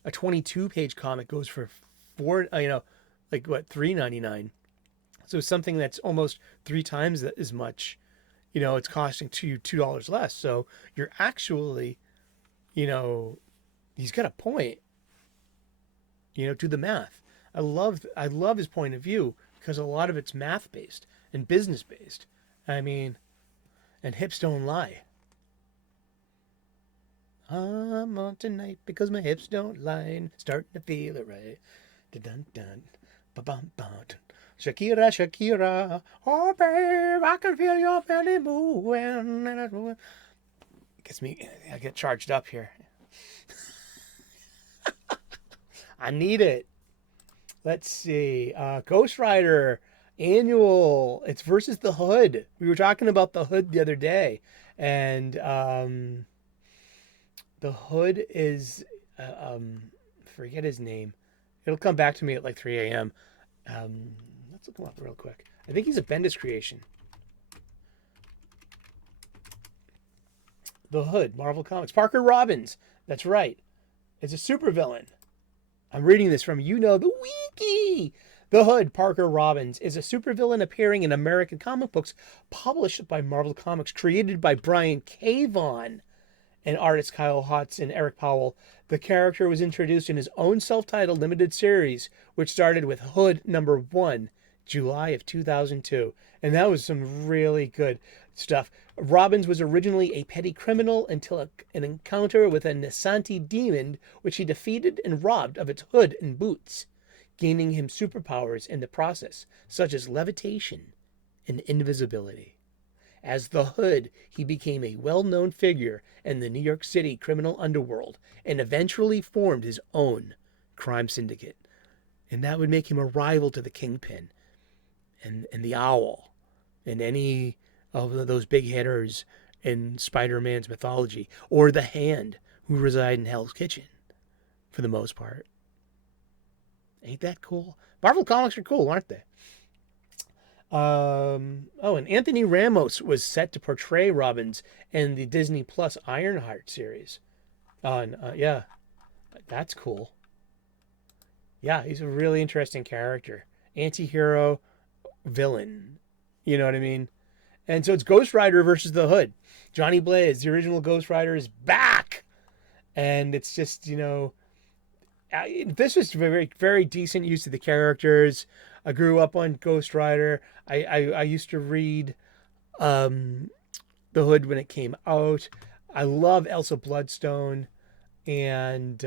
a 22-page comic goes for four. Like what, $3.99. So something that's almost three times as much. It's costing $2 less. So you're actually, he's got a point. Do the math. I love his point of view because a lot of it's math based and business based. I mean, and hips don't lie. I'm on tonight because my hips don't lie. Starting to feel it right. Dun dun, ba bum bum. Shakira, Shakira, oh babe, I can feel your belly moving. Gets me, I get charged up here. I need it. Let's see. Ghost Rider annual. It's versus the Hood. We were talking about the Hood the other day, and the Hood is forget his name. It'll come back to me at like 3 a.m. Let's look him up real quick. I think he's a Bendis creation. The Hood, Marvel Comics. Parker Robbins. That's right. It's a supervillain. I'm reading this from the wiki. The Hood, Parker Robbins, is a supervillain appearing in American comic books published by Marvel Comics, created by Brian K. Vaughan and artists Kyle Hotz and Eric Powell. The character was introduced in his own self-titled limited series, which started with Hood #1, July of 2002. And that was some really good stuff. Robbins was originally a petty criminal until an encounter with a Nasanti demon, which he defeated and robbed of its hood and boots, gaining him superpowers in the process, such as levitation and invisibility. As the Hood, he became a well-known figure in the New York City criminal underworld and eventually formed his own crime syndicate. And that would make him a rival to the Kingpin and the Owl and any of those big hitters in Spider-Man's mythology, or the Hand, who reside in Hell's Kitchen for the most part. Ain't that cool? Marvel Comics are cool, aren't they? And Anthony Ramos was set to portray Robbins in the Disney Plus Ironheart series. Yeah, that's cool. Yeah, he's a really interesting character. Anti-hero, villain. You know what I mean? And so it's Ghost Rider versus the Hood. Johnny Blaze, the original Ghost Rider, is back. And it's just, this was very, very decent use of the characters. I grew up on Ghost Rider. I used to read The Hood when it came out. I love Elsa Bloodstone. And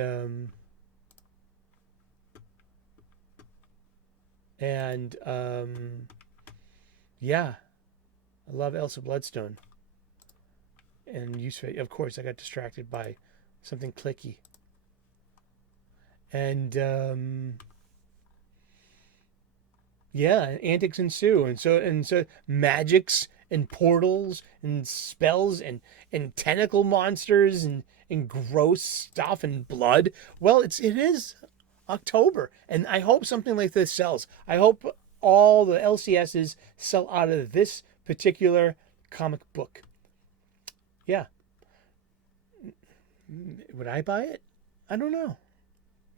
yeah, I love Elsa Bloodstone. And of course, I got distracted by something clicky. And yeah, antics ensue, and so magics and portals and spells and tentacle monsters and gross stuff and blood. Well, it is October, and I hope something like this sells. I hope all the LCSs sell out of this particular comic book. Yeah. Would I buy it? I don't know.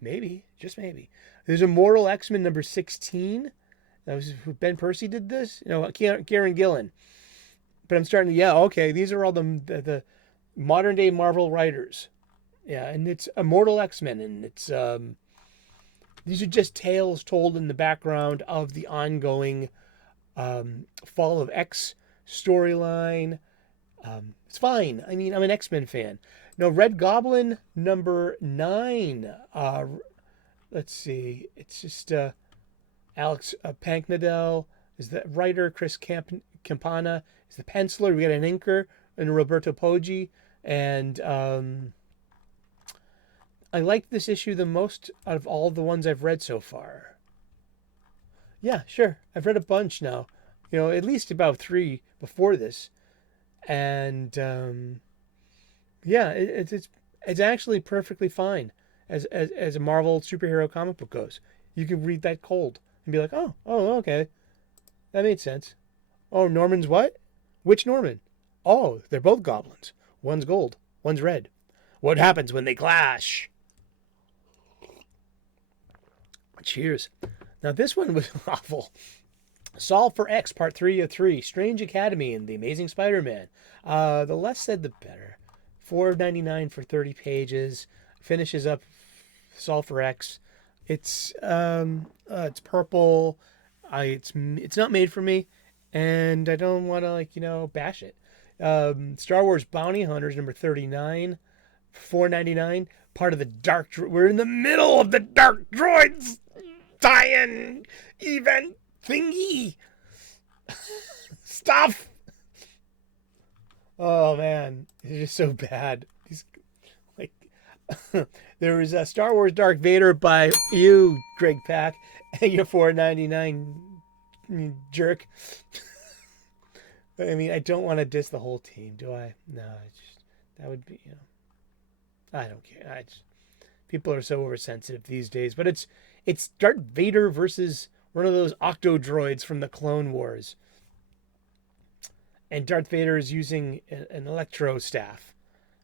Maybe, just maybe. There's Immortal X-Men number 16. That was Ben Percy did this. Kieran Gillen. But I'm starting to, okay, these are all the modern day Marvel writers. Yeah, and it's Immortal X-Men, and it's these are just tales told in the background of the ongoing Fall of X storyline. It's fine. I mean, I'm an X-Men fan. No, Red Goblin number 9. Let's see. It's just Alex Panknadel is the writer. Chris Campana is the penciler. We got an inker and Roberto Poggi. And I like this issue the most out of all the ones I've read so far. Yeah, sure. I've read a bunch now. At least about 3 before this. And yeah, it's actually perfectly fine as a Marvel superhero comic book goes. You can read that cold and be like, oh, okay, that made sense. Oh, Norman's what? Which Norman? Oh, they're both goblins. One's gold, one's red. What happens when they clash? Cheers. Now this one was awful. Solve for X, Part 3 of 3, Strange Academy and the Amazing Spider-Man. The less said, the better. $4.99 for 30 pages. Finishes up Solve for X. It's purple. It's not made for me, and I don't want to bash it. Star Wars Bounty Hunters number 39, $4.99. Part of the Dark. We're in the middle of the Dark Droids tie-in event thingy stuff. Oh man, it's just so bad. He's like, there was a Star Wars Darth Vader by you, Greg Pak, and your $4.99 jerk. I mean, I don't want to diss the whole team, do I? No, that would be, I don't care. People are so oversensitive these days, but it's Darth Vader versus one of those octo droids from the Clone Wars. And Darth Vader is using an electro staff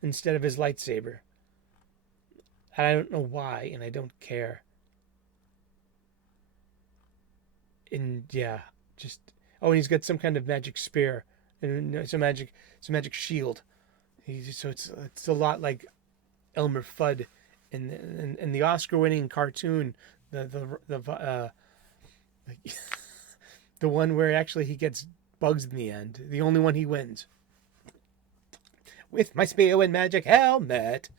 instead of his lightsaber. I don't know why, and I don't care. And yeah, just and he's got some kind of magic spear and it's a magic shield. So it's a lot like Elmer Fudd in the Oscar-winning cartoon, the one where actually he gets bugs in the end. The only one he wins. With my spear and magic helmet.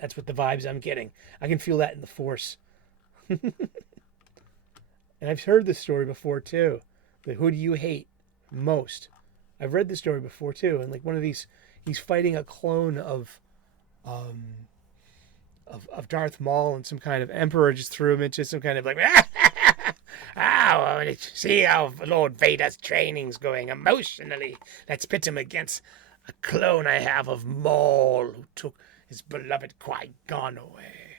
That's what the vibes I'm getting. I can feel that in the Force. And I've heard this story before too. Who do you hate most? I've read this story before too. And like one of these, he's fighting a clone of Darth Maul, and some kind of emperor just threw him into some kind of like, see how Lord Vader's training's going emotionally. Let's pit him against a clone I have of Maul, who took his beloved Qui-Gon away.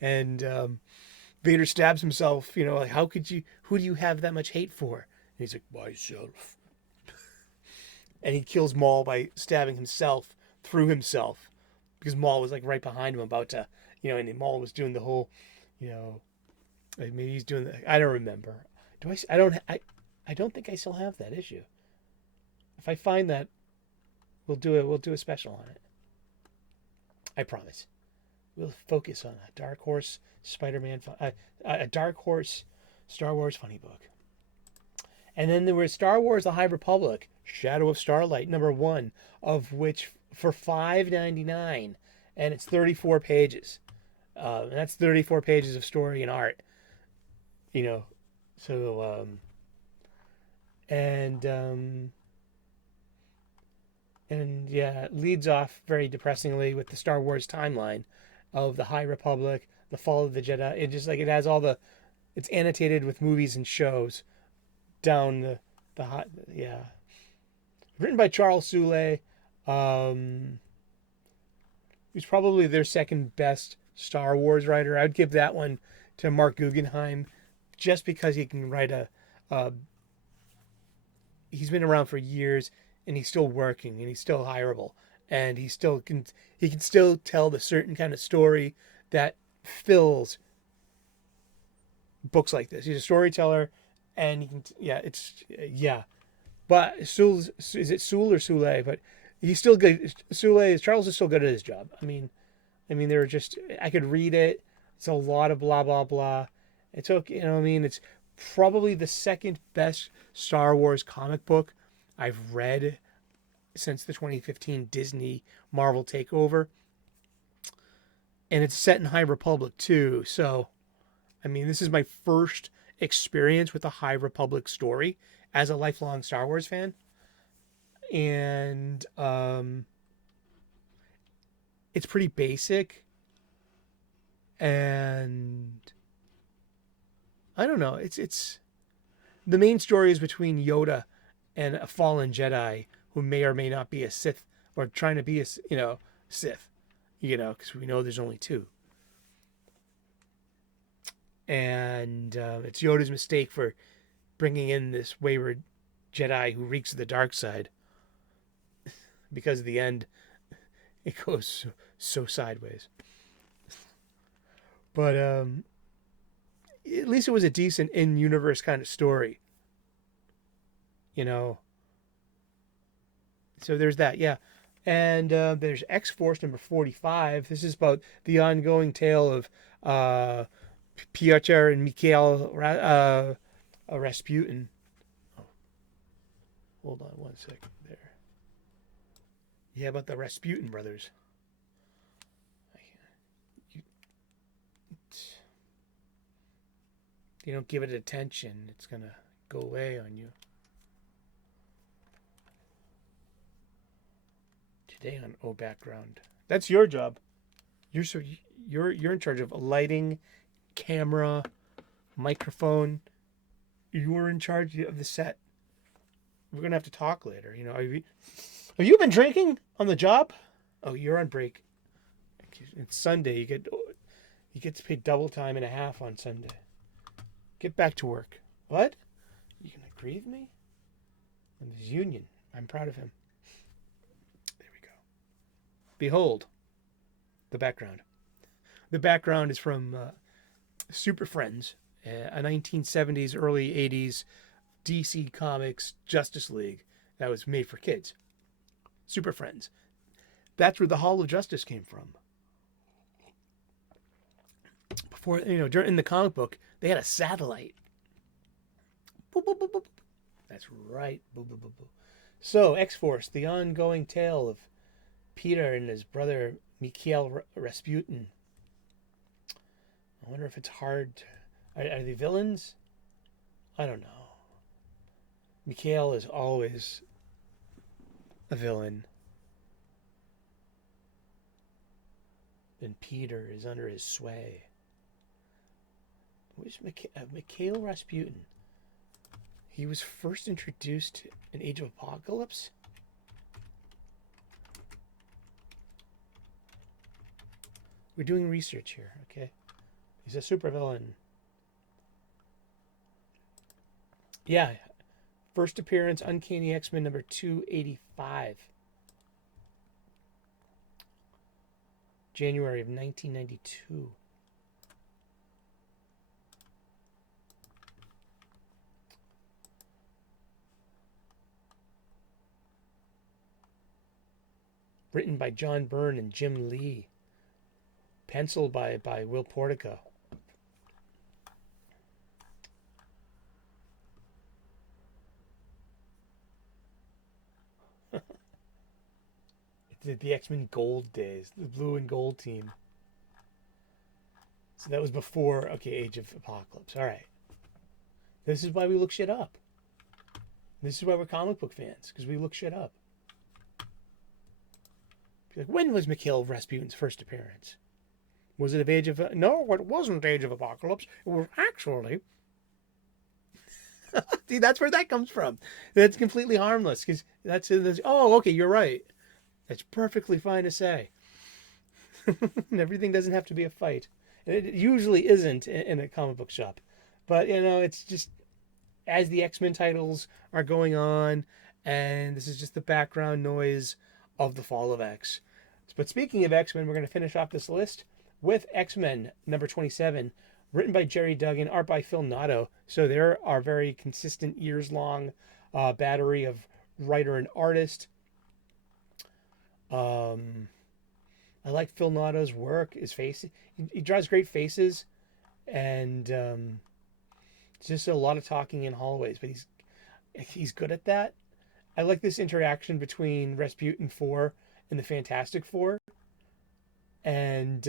And Vader stabs himself, like, who do you have that much hate for? And he's like, myself. And he kills Maul by stabbing himself through himself, because Maul was like right behind him about to, and Maul was doing the whole, like maybe he's doing I don't remember. I don't think I still have that issue. If I find that, we'll do a special on it. I promise. We'll focus on a Dark Horse Spider-Man, a Dark Horse Star Wars funny book. And then there was Star Wars: The High Republic, Shadow of Starlight, number 1, of which for $5.99, and it's 34 pages. And that's 34 pages of story and art. So and yeah, it leads off very depressingly with the Star Wars timeline of the High Republic, the fall of the Jedi. It has all it's annotated with movies and shows down the hot, yeah. Written by Charles Soule. He's probably their second best Star Wars writer. I'd give that one to Mark Guggenheim, just because he can write he's been around for years, and he's still working, and he's still hireable, and he can still tell the certain kind of story that fills books like this. He's a storyteller, and he can, But is it Sewell or Soule? But he's still good. Charles is still good at his job. I mean, they're just, I could read it. It's a lot of blah blah blah. It's okay. It's probably the second best Star Wars comic book I've read since the 2015 Disney Marvel takeover. And it's set in High Republic too. So, this is my first experience with a High Republic story as a lifelong Star Wars fan. and it's pretty basic, and I don't know. It's the main story is between Yoda and a fallen Jedi who may or may not be a Sith or trying to be a Sith, because we know there's only two. And it's Yoda's mistake for bringing in this wayward Jedi who reeks of the dark side. Because at the end, it goes so sideways. But at least it was a decent in-universe kind of story. So there's that, yeah. And there's X-Force number 45. This is about the ongoing tale of Piotr and Mikhail Rasputin. Oh, hold on one second there. Yeah, about the Rasputin brothers. You don't give it attention, it's going to go away on you. Today on background. That's your job. You're in charge of lighting, camera, microphone. You're in charge of the set. We're going to have to talk later. Have you been drinking on the job? Oh, you're on break. It's Sunday. You get paid double time and a half on Sunday. Get back to work. What? You gonna grieve me? And his union. I'm proud of him. There we go. Behold the background. The background is from Super Friends, a 1970s, early 80s DC Comics Justice League that was made for kids. Super Friends. That's where the Hall of Justice came from. Before, in the comic book, they had a satellite. Boop, boop, boop, boop. That's right. Boop, boop, boop, boop. So, X-Force, the ongoing tale of Peter and his brother Mikhail Rasputin. I wonder if it's hard. Are they villains? I don't know. Mikhail is always a villain. And Peter is under his sway. Where's Mikhail Rasputin? He was first introduced in Age of Apocalypse? We're doing research here, okay? He's a supervillain. Yeah. First appearance, Uncanny X-Men number 285. January of 1992. Written by John Byrne and Jim Lee. Penciled by Will Portico. It's the X-Men Gold days. The blue and gold team. So that was before, Age of Apocalypse. All right. This is why we look shit up. This is why we're comic book fans. Because we look shit up. Like, when was Mikhail Rasputin's first appearance? Was it of Age of... No, it wasn't Age of Apocalypse. It was actually... See, that's where that comes from. That's completely harmless. Because that's... Oh, okay, you're right. That's perfectly fine to say. Everything doesn't have to be a fight. It usually isn't in a comic book shop. But, it's just... As the X-Men titles are going on, and this is just the background noise of the fall of X. But speaking of X-Men, we're going to finish off this list with X-Men number 27, written by Jerry Duggan, art by Phil Noto. So there are very consistent years-long battery of writer and artist. I like Phil Noto's work, his face. He draws great faces, and it's just a lot of talking in hallways, but he's good at that. I like this interaction between Rasputin 4 and the Fantastic Four. And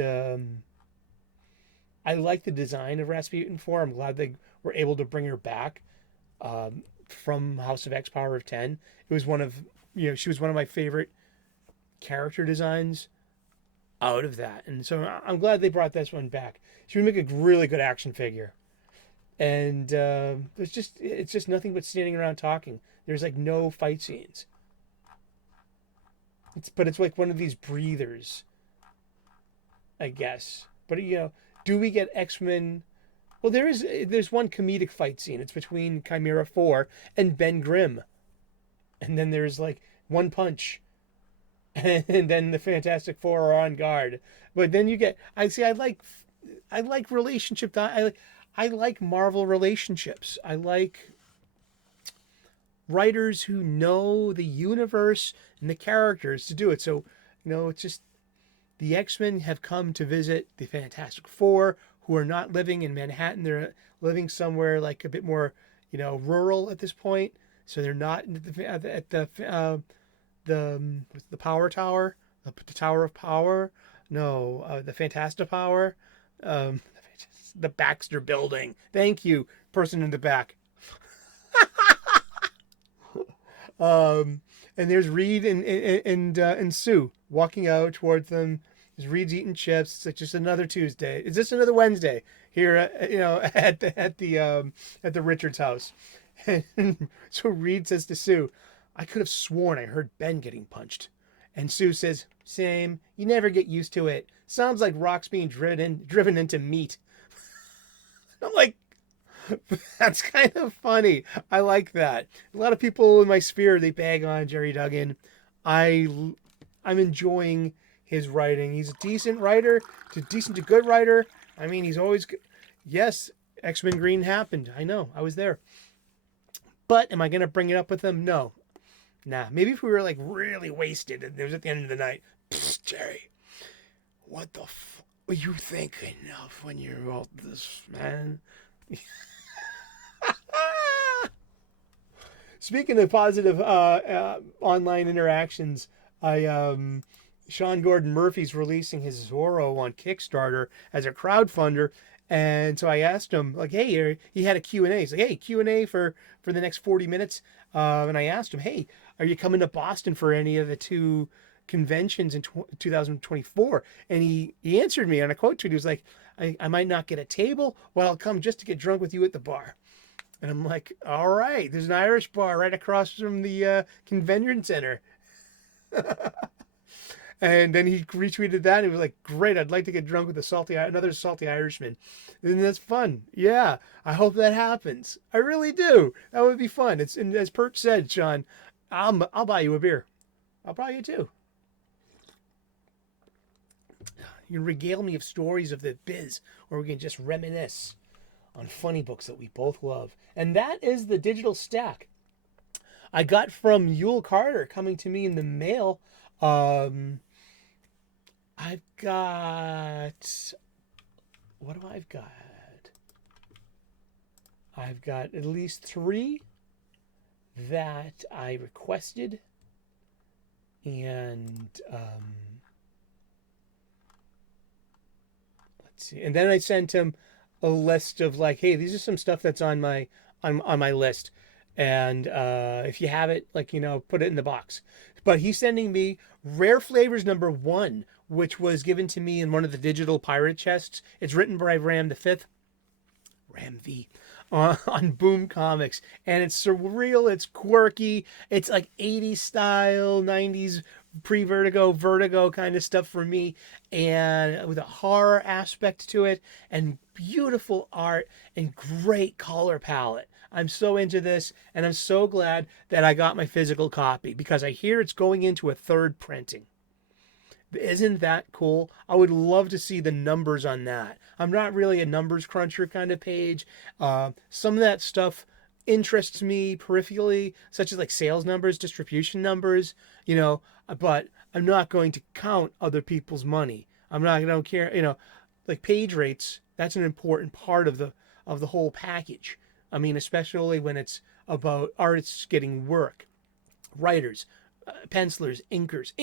I like the design of Rasputin 4. I'm glad they were able to bring her back from House of X, Power of 10. It was one of she was one of my favorite character designs out of that. And so I'm glad they brought this one back. She would make a really good action figure. And it's just nothing but standing around talking. There's like no fight scenes. But it's like one of these breathers, I guess. But do we get X-Men? Well, there's one comedic fight scene. It's between Chimera 4 and Ben Grimm. And then there's like one punch. And then the Fantastic Four are on guard. But then you get I like relationship. I like Marvel relationships. I like writers who know the universe and the characters to do it. So, it's just the X-Men have come to visit the Fantastic Four, who are not living in Manhattan. They're living somewhere like a bit more, rural at this point. So they're not at the Power Tower, the Tower of Power. No, the Fantastic Power, the Baxter Building. Thank you, person in the back. And there's Reed and Sue walking out towards them. Reed's eating chips. It's like just another Tuesday. Is this another Wednesday here? At the Richards house. And so Reed says to Sue, "I could have sworn I heard Ben getting punched." And Sue says, "Same. You never get used to it. Sounds like rocks being driven into meat." I'm like, that's kind of funny. I like that. A lot of people in my sphere, they bag on Jerry Duggan. I'm enjoying his writing. He's a decent writer, decent to good writer. I mean, he's always good. Yes, X-Men Green happened. I know. I was there. But am I going to bring it up with him? No. Nah. Maybe if we were like really wasted and it was at the end of the night. Psst, Jerry, what the are you thinking of when you wrote this, man? Speaking of positive online interactions, Sean Gordon Murphy's releasing his Zorro on Kickstarter as a crowdfunder. And so I asked him, like, hey, he had a Q&A. He's like, hey, Q&A for the next 40 minutes. And I asked him, hey, are you coming to Boston for any of the two conventions in 2024? And he answered me on a quote tweet. He was like, I might not get a table, but I'll come just to get drunk with you at the bar. And I'm like, all right, there's an Irish bar right across from the convention center. And then he retweeted that. And he was like, great, I'd like to get drunk with another salty Irishman. And that's fun. Yeah, I hope that happens. I really do. That would be fun. And as Perch said, Sean, I'll buy you a beer. I'll buy you two. You can regale me of stories of the biz, or we can just reminisce on funny books that we both love. And that is the digital stack I got from Yule Carter coming to me in the mail. I've got... What do I've got? I've got at least 3 that I requested. And... let's see. And then I sent him a list of like, hey, these are some stuff that's on my list, and if you have it, like, put it in the box. But he's sending me Rare Flavors #1, which was given to me in one of the digital pirate chests. It's written by Ram V on Boom Comics, and it's surreal, it's quirky, it's like 80s style, 90s Vertigo kind of stuff for me, and with a horror aspect to it, and beautiful art, and great color palette. I'm so into this, and I'm so glad that I got my physical copy, because I hear it's going into a 3rd printing. Isn't that cool? I would love to see the numbers on that. I'm not really a numbers cruncher kind of page. Some of that stuff interests me peripherally, such as like sales numbers, distribution numbers, but I'm not going to count other people's money. I don't care, like page rates. That's an important part of the whole package. I mean, especially when it's about artists getting work, writers, pencilers, inkers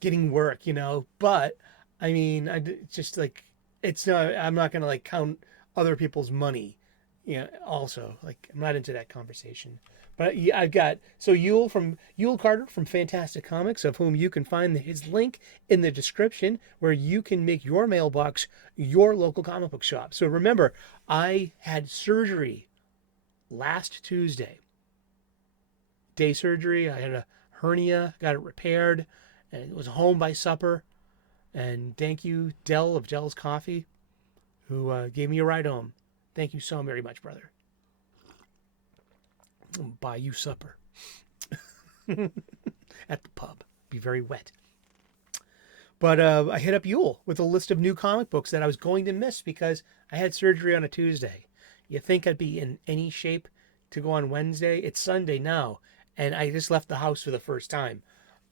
getting work, but I mean, it's just like, I'm not going to like count other people's money, also, like, I'm not into that conversation. But yeah, I've got so Yule Carter from Fantastic Comics, of whom you can find his link in the description, where you can make your mailbox your local comic book shop. So remember, I had surgery last Tuesday. Day surgery. I had a hernia, got it repaired, and was home by supper. And thank you, Dell of Dell's Coffee, who gave me a ride home. Thank you so very much, brother. I'll buy you supper at the pub. Be very wet. But I hit up Yule with a list of new comic books that I was going to miss because I had surgery on a Tuesday. You think I'd be in any shape to go on Wednesday? It's Sunday now, and I just left the house for the first time,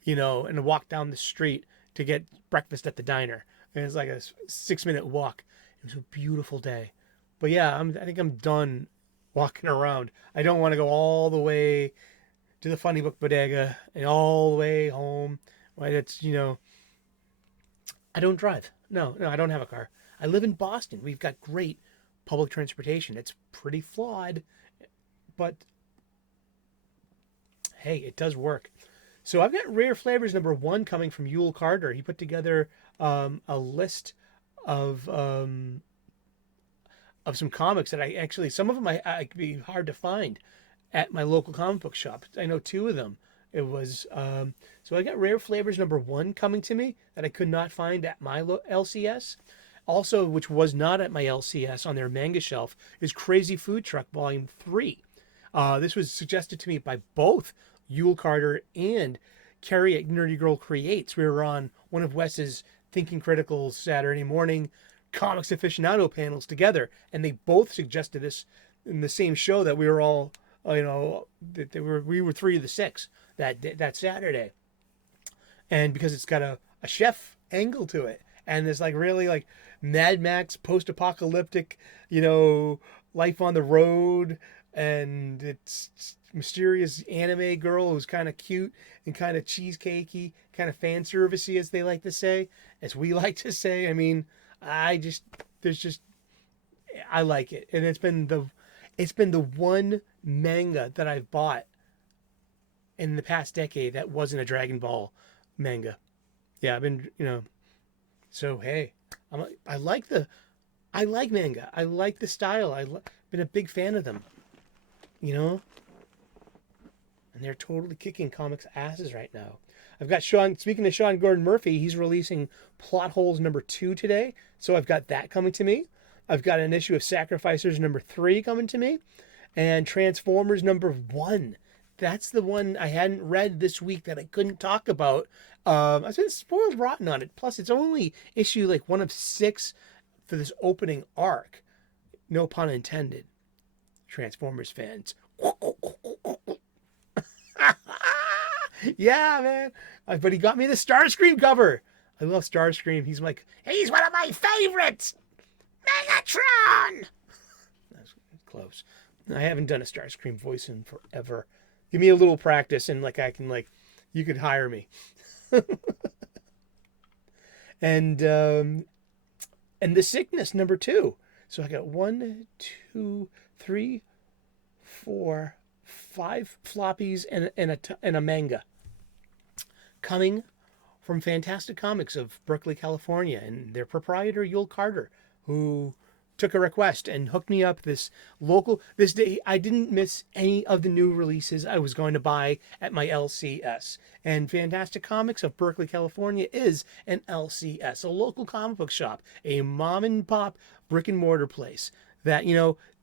and walked down the street to get breakfast at the diner. And it's like a 6-minute walk. It was a beautiful day. But yeah, I think I'm done walking around. I don't want to go all the way to the Funny Book Bodega and all the way home. Why, that's, I don't drive. No, I don't have a car. I live in Boston. We've got great public transportation. It's pretty flawed, but hey, it does work. So I've got Rare Flavors #1 coming from Yule Carter. He put together a list of some comics that some of them I could be hard to find at my local comic book shop. I know 2 of them. It was so I got Rare Flavors #1 coming to me that I could not find at my LCS. Also, which was not at my LCS on their manga shelf, is Crazy Food Truck Volume 3. This was suggested to me by both Yule Carter and Carrie at Nerdy Girl Creates. We were on one of Wes's Thinking Critical Saturday morning comics aficionado panels together, and they both suggested this in the same show that we were all, we were 3 of the 6 that Saturday. And because it's got a chef angle to it, and there's really Mad Max post-apocalyptic, life on the road, and it's mysterious anime girl who's kind of cute and kind of cheesecakey, kind of fan servicey, as they like to say, as we like to say. I mean, I like it, and it's been the one manga that I've bought in the past decade that wasn't a Dragon Ball manga. Yeah, I've been, so hey, I like manga. I like the style. I've been a big fan of them, and they're totally kicking comics asses right now. I've got speaking of Sean Gordon Murphy, he's releasing Plot Holes #2 today. So I've got that coming to me. I've got an issue of Sacrificers #3 coming to me. And Transformers #1. That's the one I hadn't read this week that I couldn't talk about. I've been spoiled rotten on it. Plus, it's only issue 1 of 6 for this opening arc. No pun intended. Transformers fans. Yeah, man. But he got me the Starscream cover. I love Starscream. He's one of my favorites. Megatron. That's close. I haven't done a Starscream voice in forever. Give me a little practice, and I can you could hire me. And The Sickness #2. So I got 1, 2, 3, 4, 5 floppies and a manga coming from Fantastic Comics of Berkeley, California, and their proprietor Yule Carter, who took a request and hooked me up this day. I didn't miss any of the new releases I was going to buy at my LCS. And Fantastic Comics of Berkeley, California is an LCS, a local comic book shop, a mom and pop brick and mortar place that,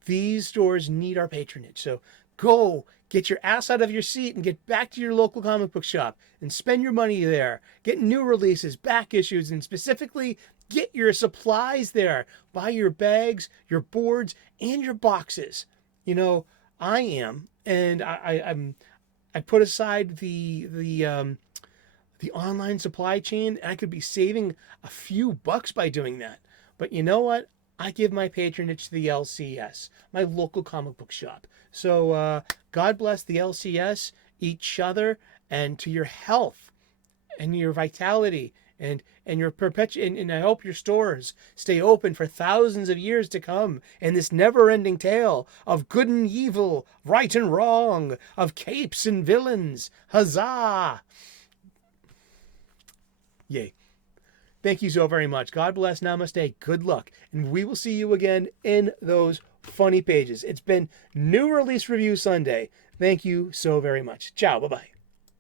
these stores need our patronage. So go get your ass out of your seat and get back to your local comic book shop and spend your money there. Get new releases, back issues, and specifically get your supplies there. Buy your bags, your boards, and your boxes. I am, and I put aside the online supply chain, and I could be saving a few bucks by doing that. But you know what? I give my patronage to the LCS, my local comic book shop. So God bless the LCS, each other, and to your health and your vitality and your and I hope your stores stay open for thousands of years to come in this never-ending tale of good and evil, right and wrong, of capes and villains. Huzzah! Yay. Thank you so very much. God bless. Namaste. Good luck. And we will see you again in those funny pages. It's been New Release Review Sunday. Thank you so very much. Ciao. Bye-bye.